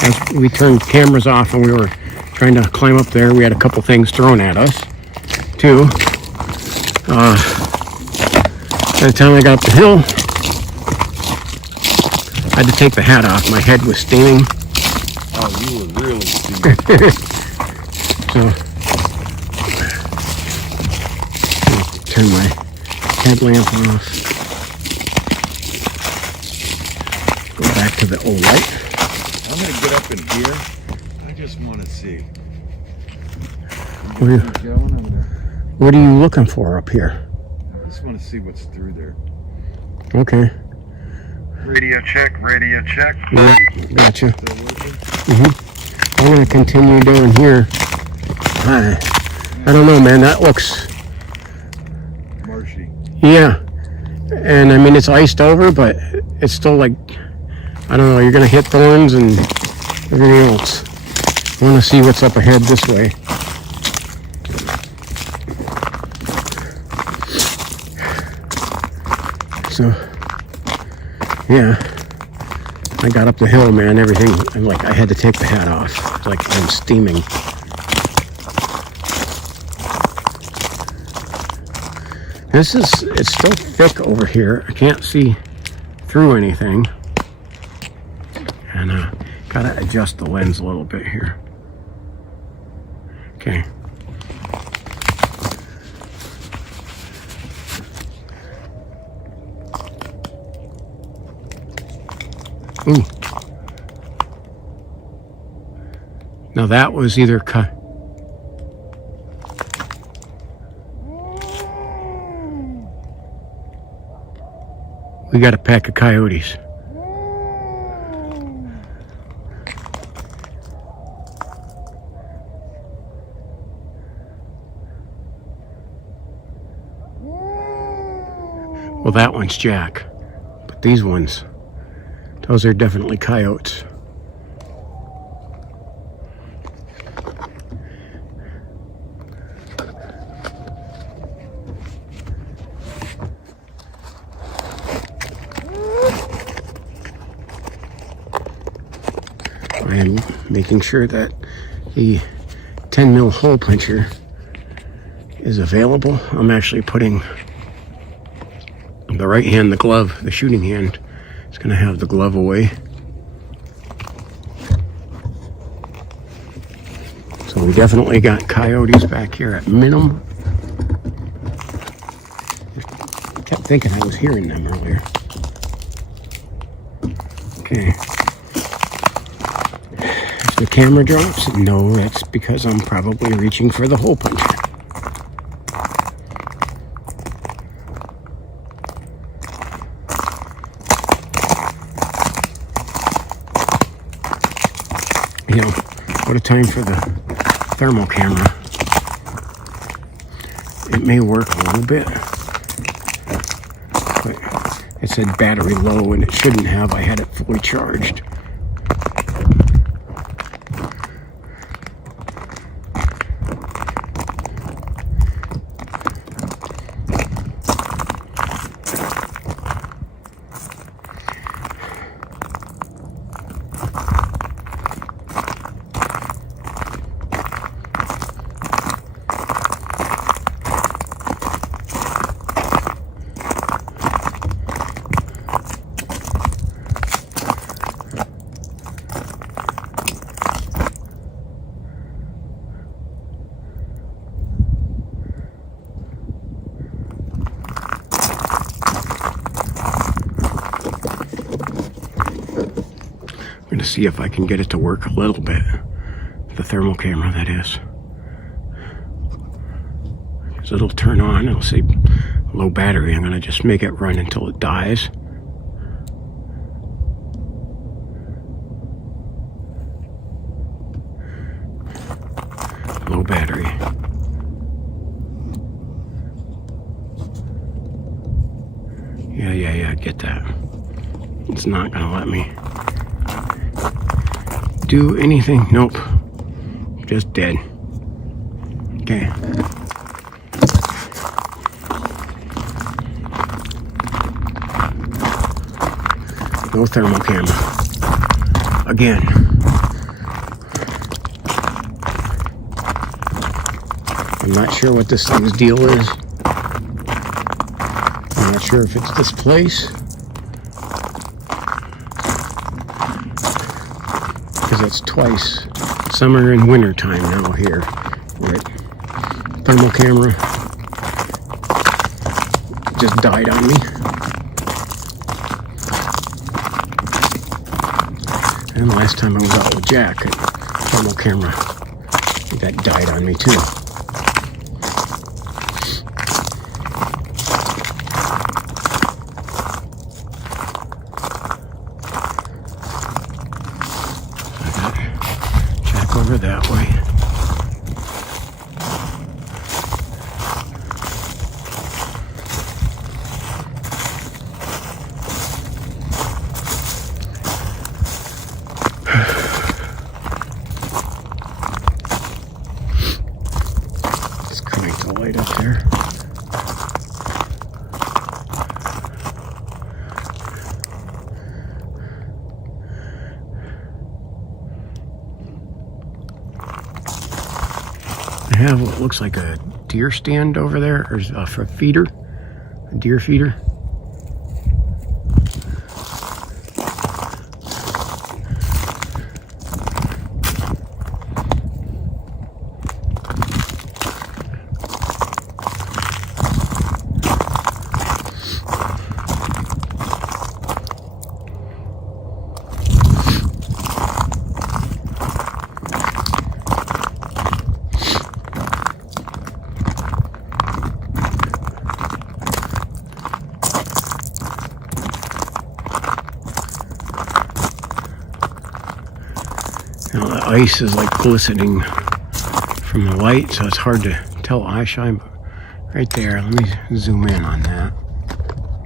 as we turned cameras off and we were trying to climb up there. We had a couple things thrown at us, too. By the time I got up the hill, I had to take the hat off. My head was steaming. Oh, you were really steaming. So, turn my headlamp off. Go back to the old light. I'm going to get up in here. I just want to see. What are you looking for up here? I just want to see what's through there. Okay. Radio check, radio check. Yeah, gotcha. I'm going to continue down here. I don't know, man. That looks... Marshy. Yeah. And I mean, it's iced over, but it's still like... I don't know, you're going to hit thorns and everything else. I want to see what's up ahead this way. So, yeah. I got up the hill, man, everything, and like I had to take the hat off. Like I'm steaming. It's still thick over here. I can't see through anything. And gotta adjust the lens a little bit here. Okay. Ooh. Now that was either we got a pack of coyotes. Well, that one's Jack, but these ones, those are definitely coyotes. I am making sure that the 10 mil hole puncher is available. I'm actually putting the right hand, the glove, the shooting hand, is going to have the glove away. So we definitely got coyotes back here at minimum. Kept thinking I was hearing them earlier. Okay. If the camera drops, no, that's because I'm probably reaching for the hole puncher. You know, what a time for the thermal camera. It may work a little bit, but it said battery low and it shouldn't have. I had it fully charged. I'm going to see if I can get it to work a little bit. The thermal camera, that is. So it'll turn on, it'll say low battery. I'm going to just make it run until it dies. Low battery. Yeah, I get that. It's not going to let me do anything. Nope. Just dead. Okay. No thermal camera. Again. I'm not sure what this thing's deal is. I'm not sure if it's this place. Because it's twice, summer and winter time now here. Where thermal camera just died on me. And the last time I was out with Jack, thermal camera, that died on me too. Over that way. Let's crank the light up there. I have what looks like a deer stand over there, or a feeder, a deer feeder. Now the ice is like glistening from the light, so it's hard to tell eye shine, but right there, let me zoom in on that.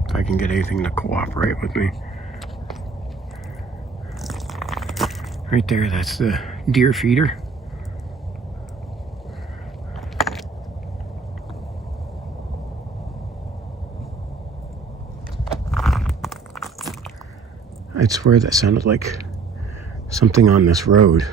If I can get anything to cooperate with me. Right there, that's the deer feeder. I swear that sounded like something on this road.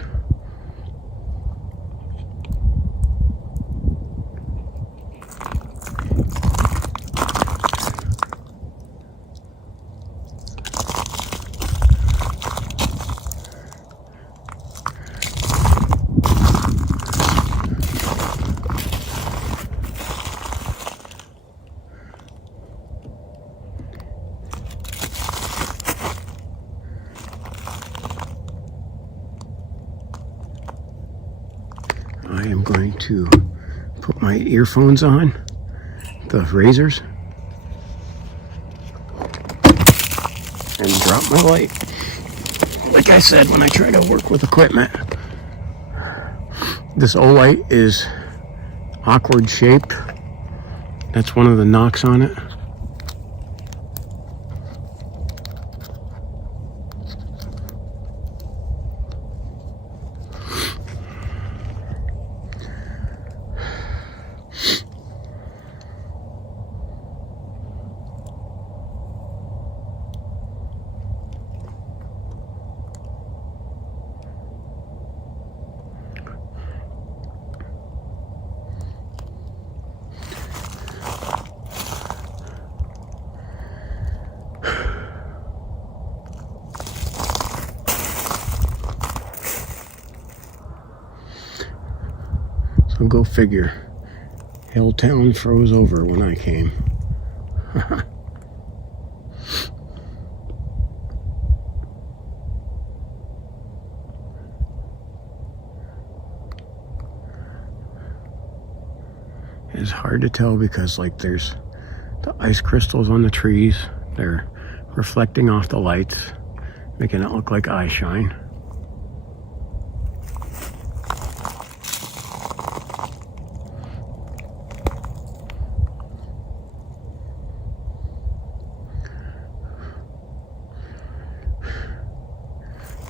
I am going to put my earphones on, the razors, and drop my light. Like I said, when I try to work with equipment, this Olight is awkward shaped. That's one of the knocks on it. So go figure. Helltown froze over when I came. It's hard to tell because like there's the ice crystals on the trees. They're reflecting off the lights, making it look like eye shine.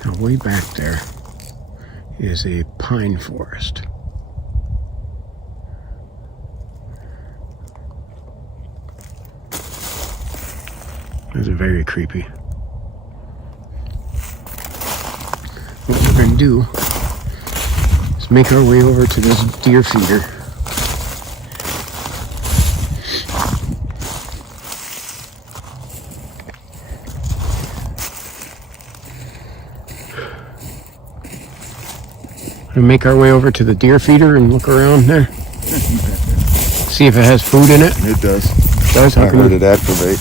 Now way back there is a pine forest. This is very creepy. What we're going to do is make our way over to this deer feeder. And make our way over to the deer feeder and look around there. See if it has food in it. It does. It does? How I can heard you- it activate.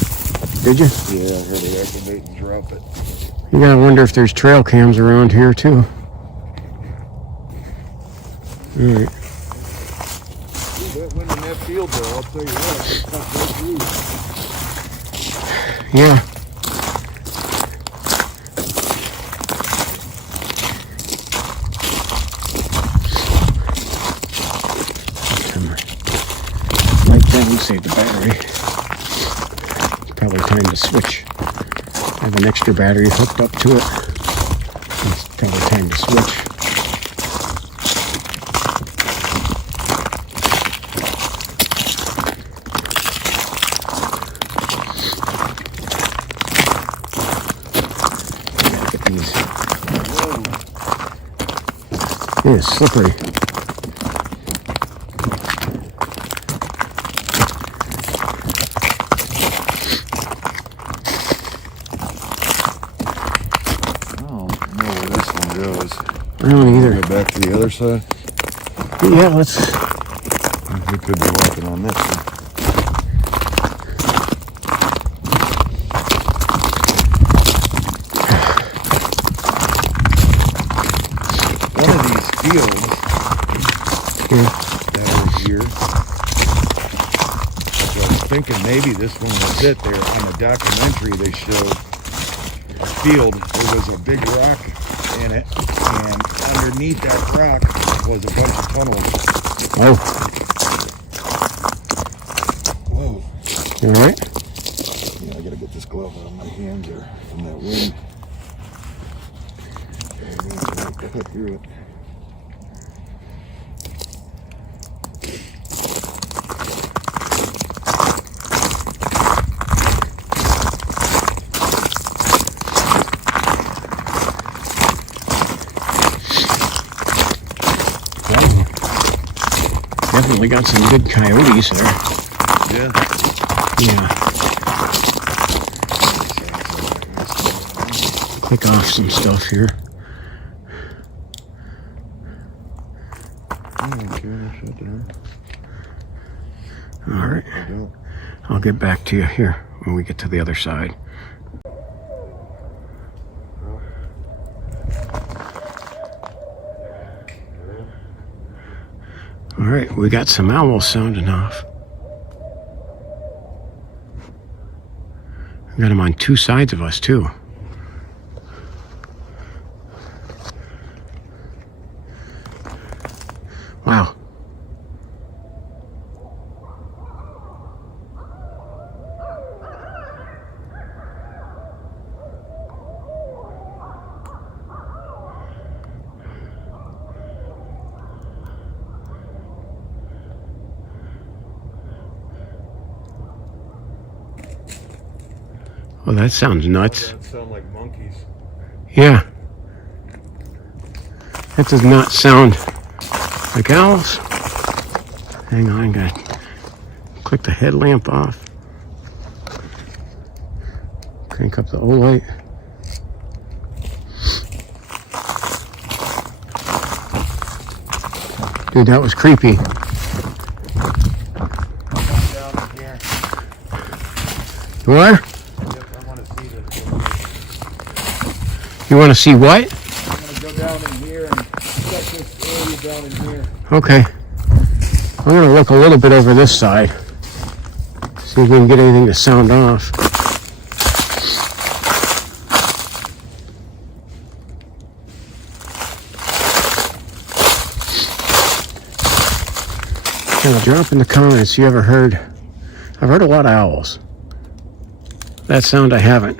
Did you? Yeah, I heard it activate and drop it. You gotta wonder if there's trail cams around here too. Alright. That wind in that field though, I'll tell you what, it cut right through. Yeah. Light down, save the battery. It's probably time to switch. I have an extra battery hooked up to it. It's probably time to switch. Gotta get these. It is slippery. I don't either. Go back to the other side. Yeah, let's. We could be walking on this one. One of these fields that are here, I was thinking maybe this one was it. There on the documentary they showed a field. There was a big rock in it, and underneath that rock was a bunch of tunnels. Oh. Whoa. You alright? Yeah, I gotta get this glove out of my hands here from that wind. I cut through it. Definitely got some good coyotes there. Yeah. Yeah. Click off some stuff here. Alright. I'll get back to you here when we get to the other side. All right, we got some owls sounding off. We got them on two sides of us too. Wow. Well, that sounds nuts. That sound like monkeys. Yeah. That does not sound like owls. Hang on, gotta click the headlamp off. Crank up the O light. Dude, that was creepy. Down in here. You are? Yep, I want to see this. You want to see what? I'm going to go down in here and check this area down in here. Okay. I'm going to look a little bit over this side. See if we can get anything to sound off. Now, drop in the comments you ever heard. I've heard a lot of owls. That sound I haven't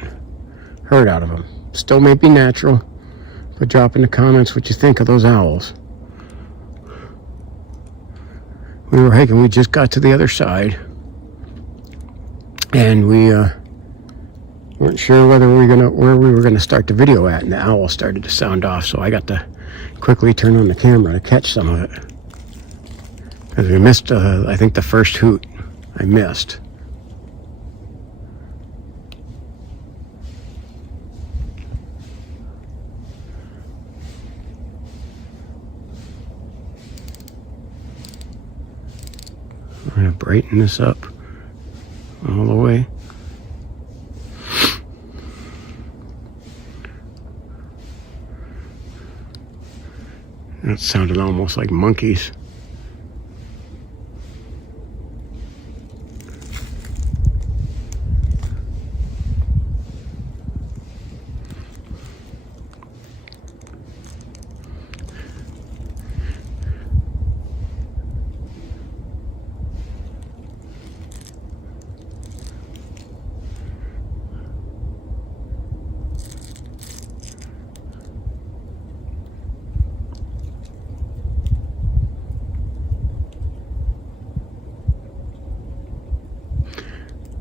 heard out of them. Still may be natural, but drop in the comments what you think of those owls. We were hiking, we just got to the other side, and we weren't sure where we were gonna start the video at, and the owl started to sound off, so I got to quickly turn on the camera to catch some of it. Because we missed, I think the first hoot I missed. We're going to brighten this up all the way. That sounded almost like monkeys.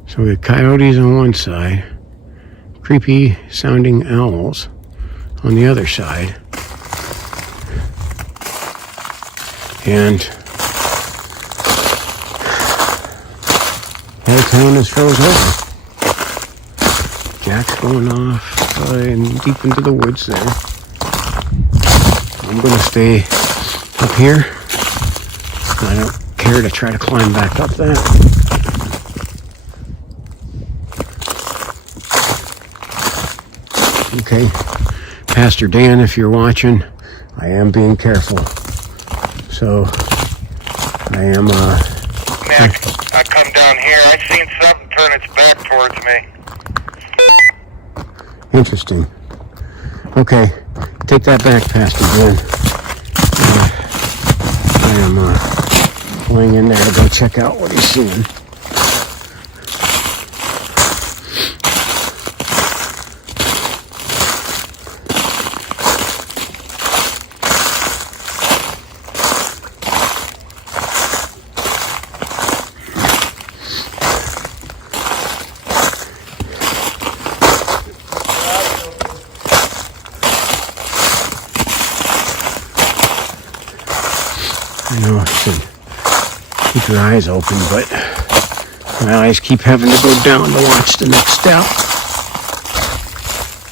So we have coyotes on one side, creepy sounding owls on the other side, and Helltown is froze over. Jack's going off and deep into the woods there. I'm going to stay up here. I don't care to try to climb back up that. Okay, Pastor Dan, if you're watching, I am being careful. So, I am, Nick, I come down here. I seen something turn its back towards me. Interesting. Okay, take that back, Pastor Dan. I am, going in there to go check out what he's seeing. I know I should keep your eyes open, but my eyes keep having to go down to watch the next step.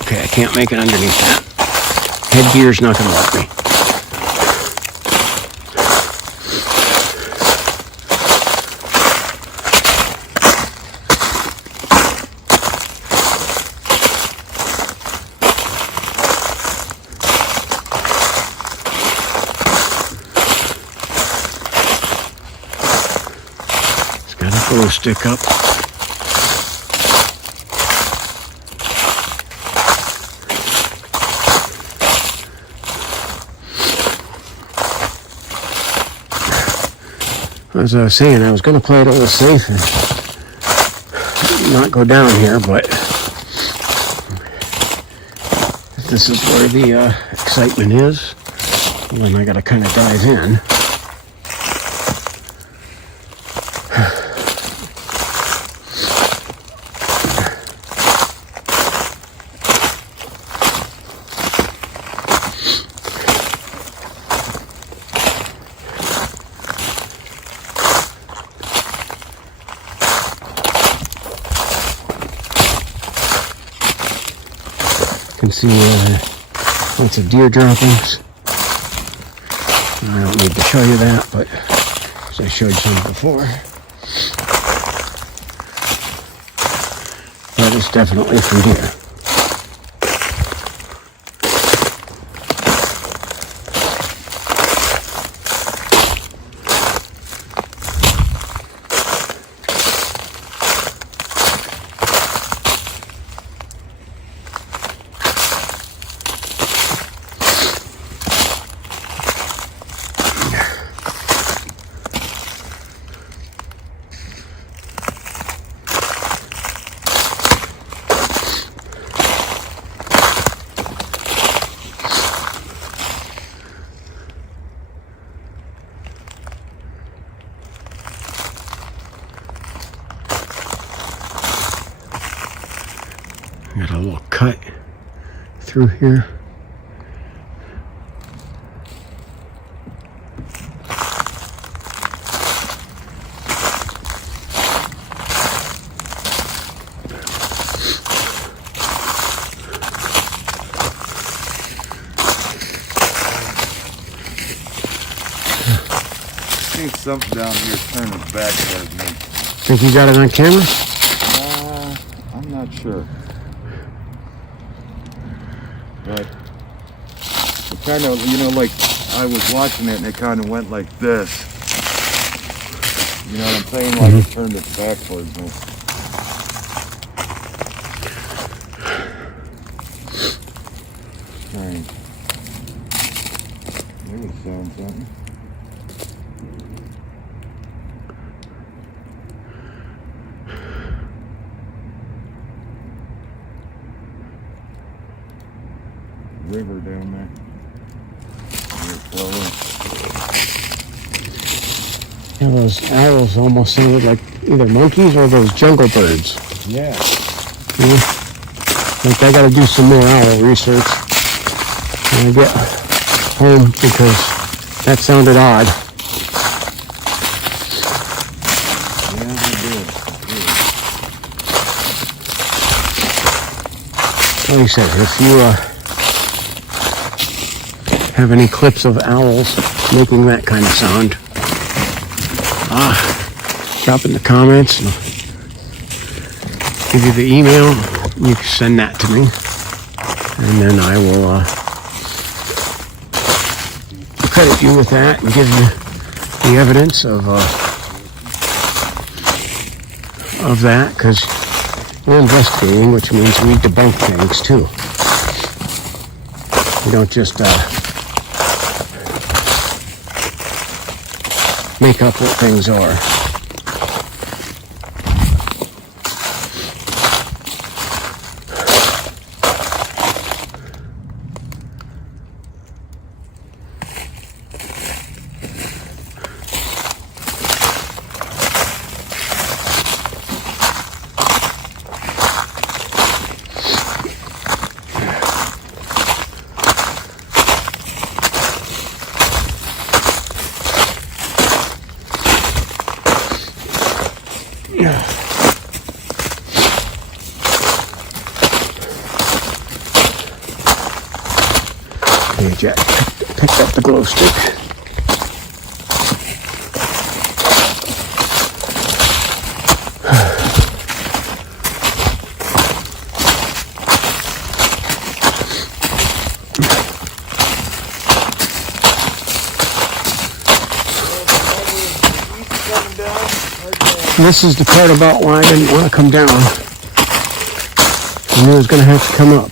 Okay, I can't make it underneath that. Headgear's not going to let me. glow stick up. As I was saying, I was going to play it a little safe and not go down here, but if this is where the excitement is, well, then I got to kind of dive in. You can see lots of deer droppings. I don't need to show you that, but as I showed some before. That is definitely from deer. Got a little cut through here. I think something down here turning back towards me. Think you got it on camera? I'm not sure. But it kind of, you know, like I was watching it and it kind of went like this. You know what I'm saying? Like it turned its back towards me. Strange. Maybe it sounds something. River down there. Yeah, those owls almost sounded like either monkeys or those jungle birds. Yeah. Yeah. Like I gotta do some more owl research when I get home because that sounded odd. Yeah, they did. Like I said, if you have any clips of owls making that kind of sound, drop in the comments and I'll give you the email. You can send that to me and then I will credit you with that and give you the evidence of that, because we're investigating, which means we debunk things too. We don't just make up what things are. Okay, Jack picked up the glow stick. Coming down right there. This is the part about why I didn't want to come down. I knew I was going to have to come up.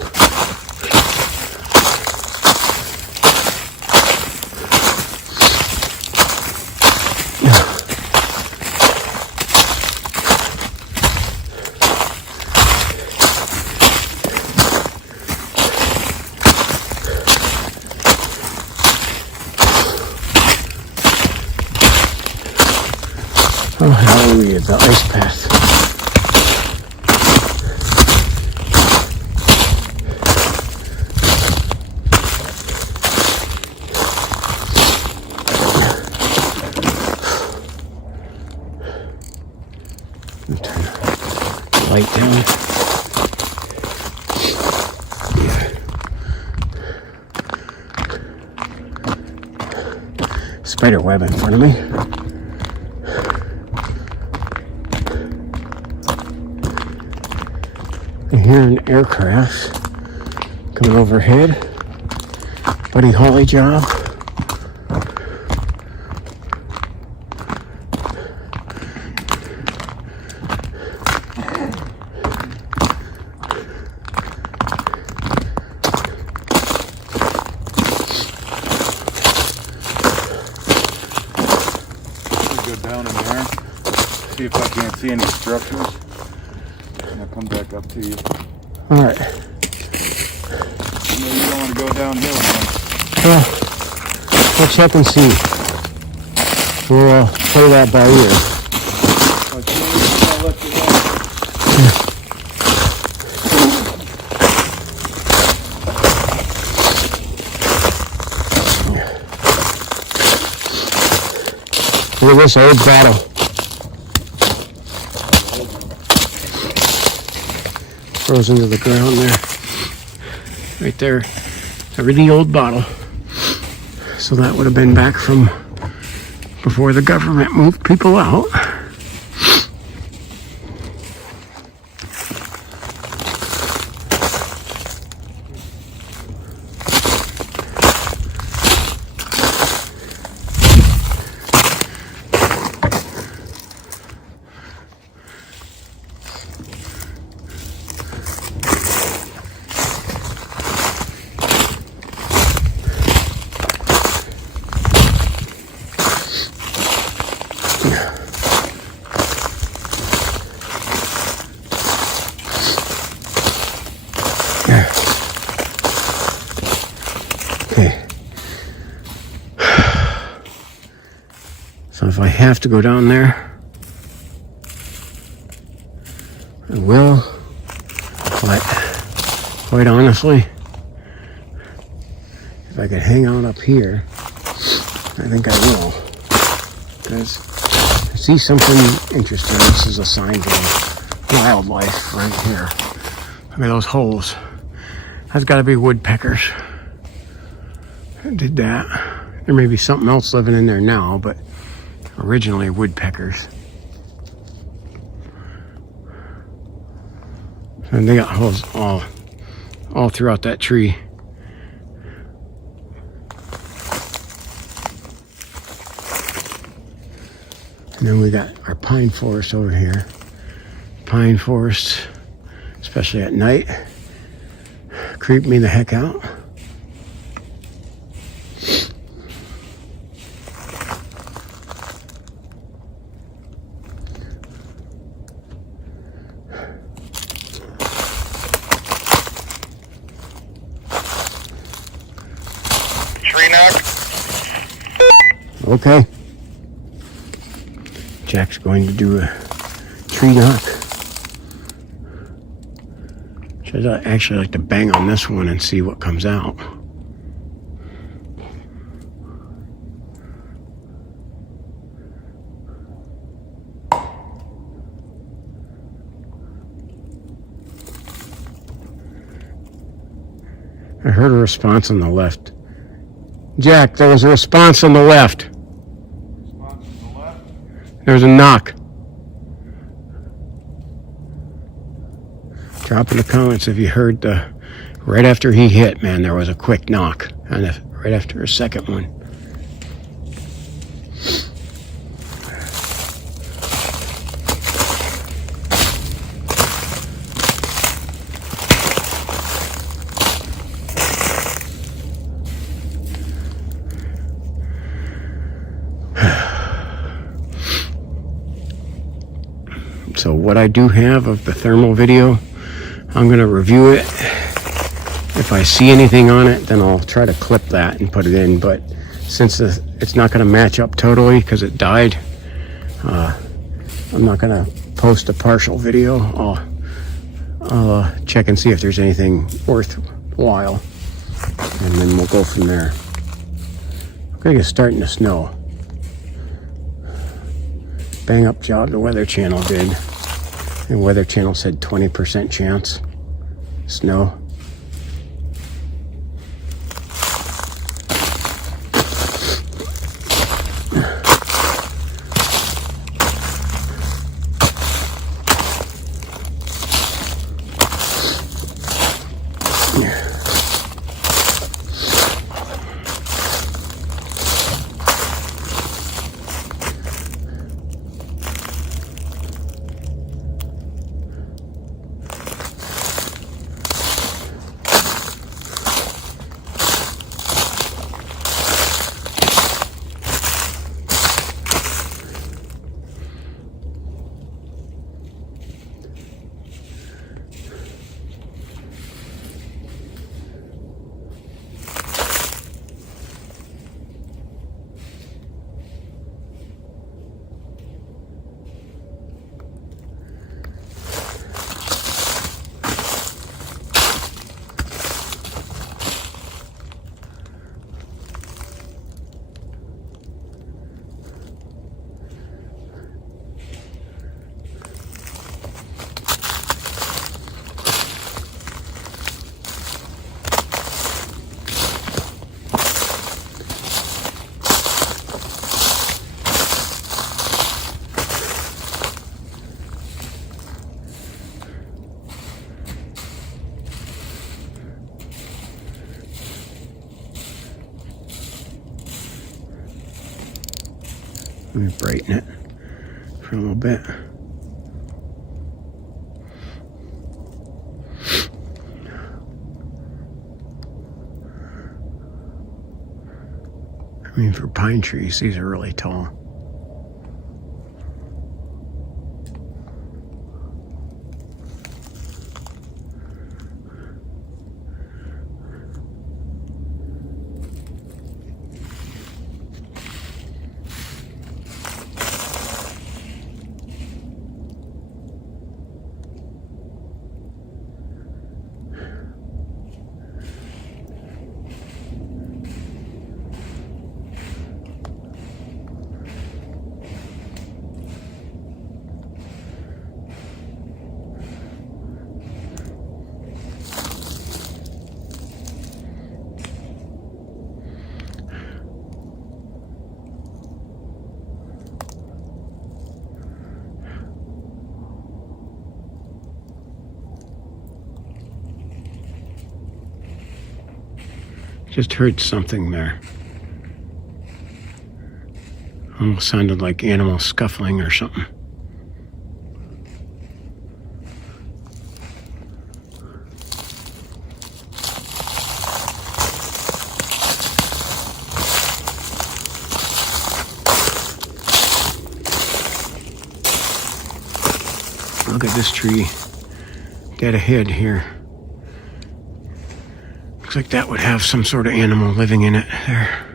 Oh, hallelujah, the ice path. Let me turn the light down. Yeah. Spider web in front of me. I hear an aircraft coming overhead. Buddy Holly job. Go down in there, see if I can't see any structures. I'll come back up to you. All right. You know you don't want to go downhill, man. Well, we'll check and see. We'll play that by ear. I'll let you know. Look at this old bottle. Frozen to the ground there. Right there. A really old bottle. So that would have been back from before the government moved people out. Okay. So if I have to go down there, I will. But quite honestly, if I could hang on up here, I think I will. Because I see something interesting. This is a sign of wildlife right here. Look at those holes. That's got to be woodpeckers. I did that. There may be something else living in there now, but originally woodpeckers. And they got holes all throughout that tree. And then we got our pine forest over here. Pine forest, especially at night, creep me the heck out. Tree knock. Okay. Jack's going to do a tree knock. I'd actually like to bang on this one and see what comes out. I heard a response on the left. Jack, there was a response on the left. Response on the left? There was a knock. Drop in the comments if you heard right after he hit, man, there was a quick knock. And right after a second one. So what I do have of the thermal video, I'm going to review it. If I see anything on it, then I'll try to clip that and put it in. But since it's not going to match up totally because it died, I'm not going to post a partial video. I'll check and see if there's anything worthwhile, and then we'll go from there. Okay, it's starting to snow. Bang up job the Weather Channel did. The Weather Channel said 20% chance snow. Let me brighten it for a little bit. I mean, for pine trees, these are really tall. Just heard something there. Almost sounded like animals scuffling or something. Look at this tree dead ahead here. Looks like that would have some sort of animal living in it there.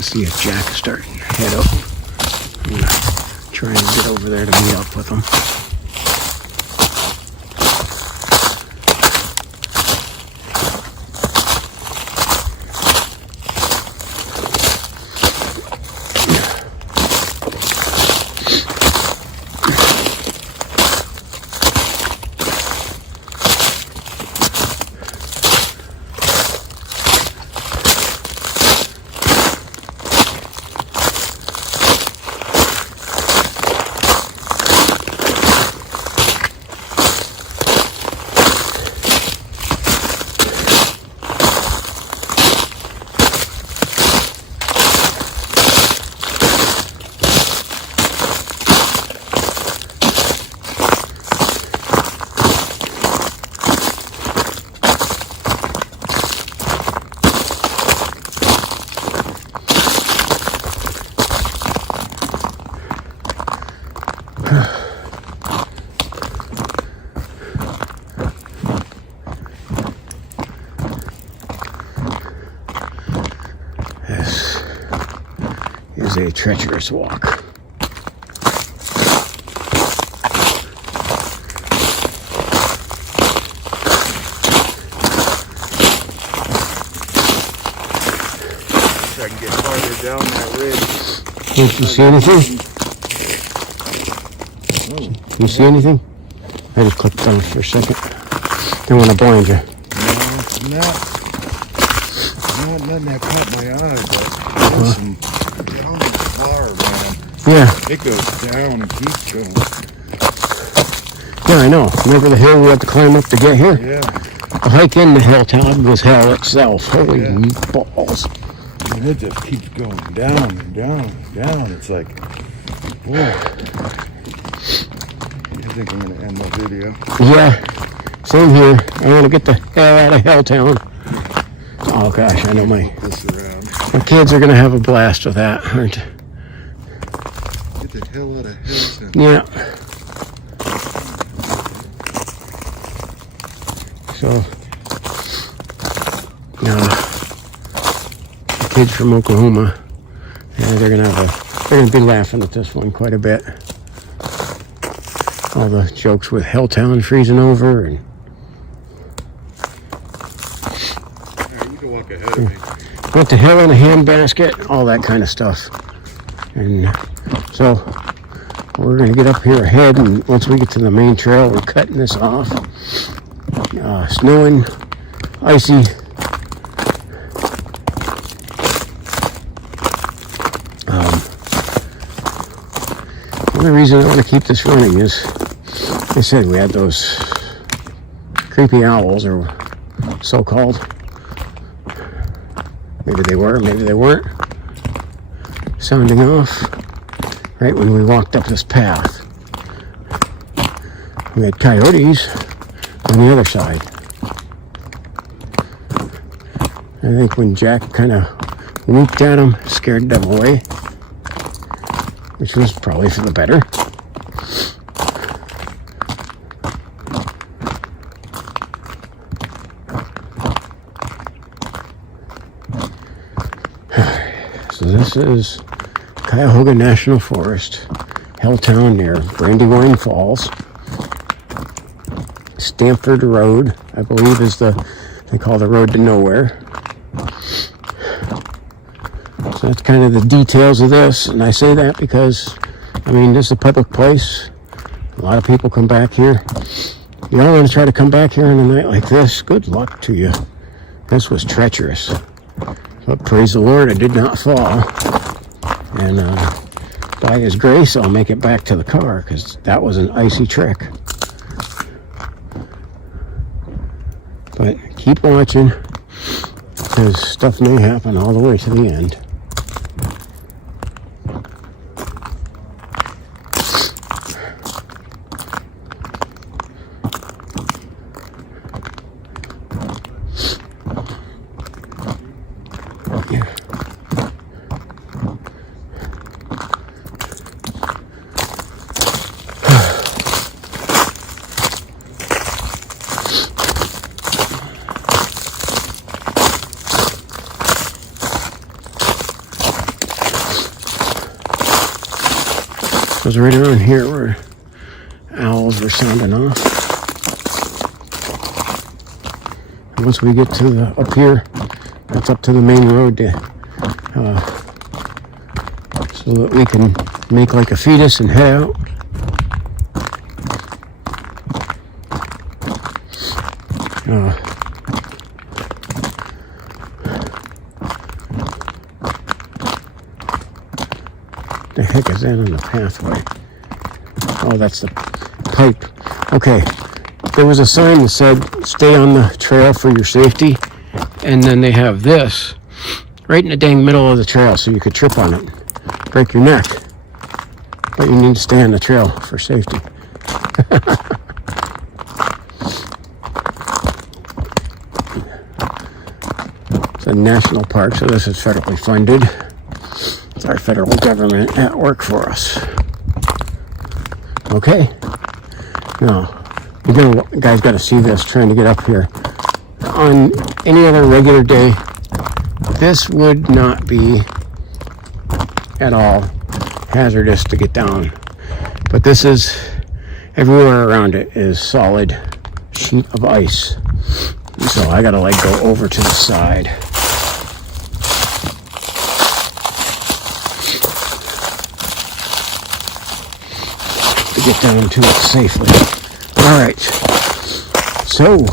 See a jack starting to head up. I'm gonna try and get over there to meet up with him. This is a treacherous walk. I can get farther down that ridge. Did you see anything? Oh, You see anything? I just clicked on it for a second. Don't want to blind you. no, nothing that caught my eye, but listen, get on this bar, man. Yeah, It goes down and keeps going. yeah, I know. Remember the hill we had to climb up to get here? Yeah, The hike into Helltown was hell itself. Holy Yeah. balls. and it just keeps going down and down and down. It's like, boy. I think I'm going to end my video. Yeah, same here. I want to get the hell out of Helltown. Oh gosh, I know my This around. kids are going to have a blast with that, aren't they? Get the hell out of Helltown. Yeah. So, the kids from Oklahoma, yeah, they're gonna be laughing at this one quite a bit. All the jokes with Helltown freezing over and Alright, you can walk ahead of me. went to hell in a handbasket, all that kind of stuff. And so we're gonna get up here ahead, and once we get to the main trail, we're cutting this off. Snowing, icy. The only reason I want to keep this running is, like I said, we had those creepy owls, or so-called. Maybe they were, maybe they weren't. Sounding off right when we walked up this path. We had coyotes on the other side. I think when Jack kind of whooped at them, scared them away, which was probably for the better. So this is Cuyahoga National Forest, Helltown near Brandywine Falls. Stamford Road, I believe, is they call the road to nowhere. So that's kind of the details of this, and I say that because, I mean, this is a public place. A lot of people come back here. You all want to try to come back here on a night like this, good luck to you. This was treacherous. But praise the Lord, I did not fall. And by His grace, I'll make it back to the car, because that was an icy trek. But keep watching, because stuff may happen all the way to the end. Yeah. It was right around here where owls were sounding off. And once we get to up here, that's up to the main road to, so that we can make like a fetus and head out. The heck is that on the pathway? Oh, that's the pipe. Okay, there was a sign that said stay on the trail for your safety, and then they have this right in the dang middle of the trail, so you could trip on it, break your neck, but you need to stay on the trail for safety. It's a national park, so this is federally funded. It's our federal government at work for us. Okay. Now, you guys got to see this trying to get up here. On any other regular day, this would not be at all hazardous to get down. But this is, everywhere around it is solid sheet of ice. So I gotta like go over to the side. To get down to it safely. Alright. So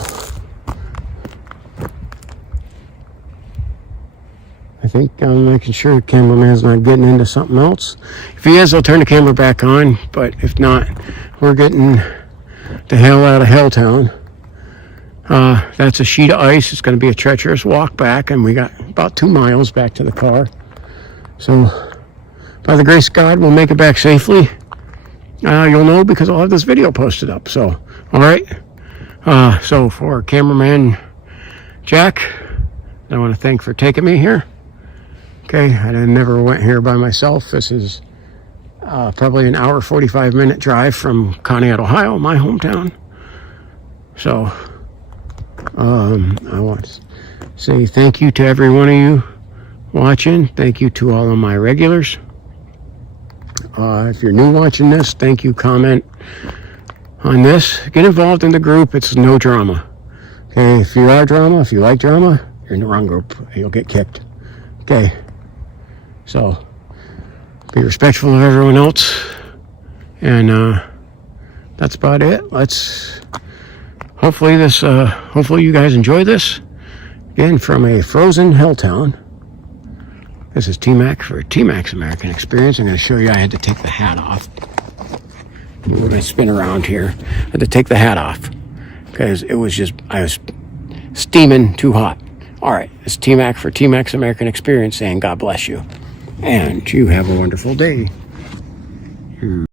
I think I'm making sure the cameraman's not getting into something else. If he is, I'll turn the camera back on, but if not, we're getting the hell out of Helltown. That's a sheet of ice. It's going to be a treacherous walk back, and we got about 2 miles back to the car. So, by the grace of God, we'll make it back safely. You'll know because I'll have this video posted up. So, alright. So, for cameraman Jack, I want to thank for taking me here. Okay, I never went here by myself. This is probably an hour, 45-minute drive from Conneaut, Ohio, my hometown. So, I want to say thank you to every one of you watching. Thank you to all of my regulars. If you're new watching this, thank you. Comment on this. Get involved in the group. It's no drama. Okay, if you are drama, if you like drama, you're in the wrong group. You'll get kicked. Okay. So, be respectful of everyone else. And that's about it. Hopefully you guys enjoy this. Again, from a frozen Helltown. This is T-Mac for T-Mac's American Experience. I'm going to show you I had to take the hat off. We're going to spin around here. I had to take the hat off because I was steaming too hot. All right, it's T-Mac for T-Mac's American Experience saying God bless you. And you have a wonderful day.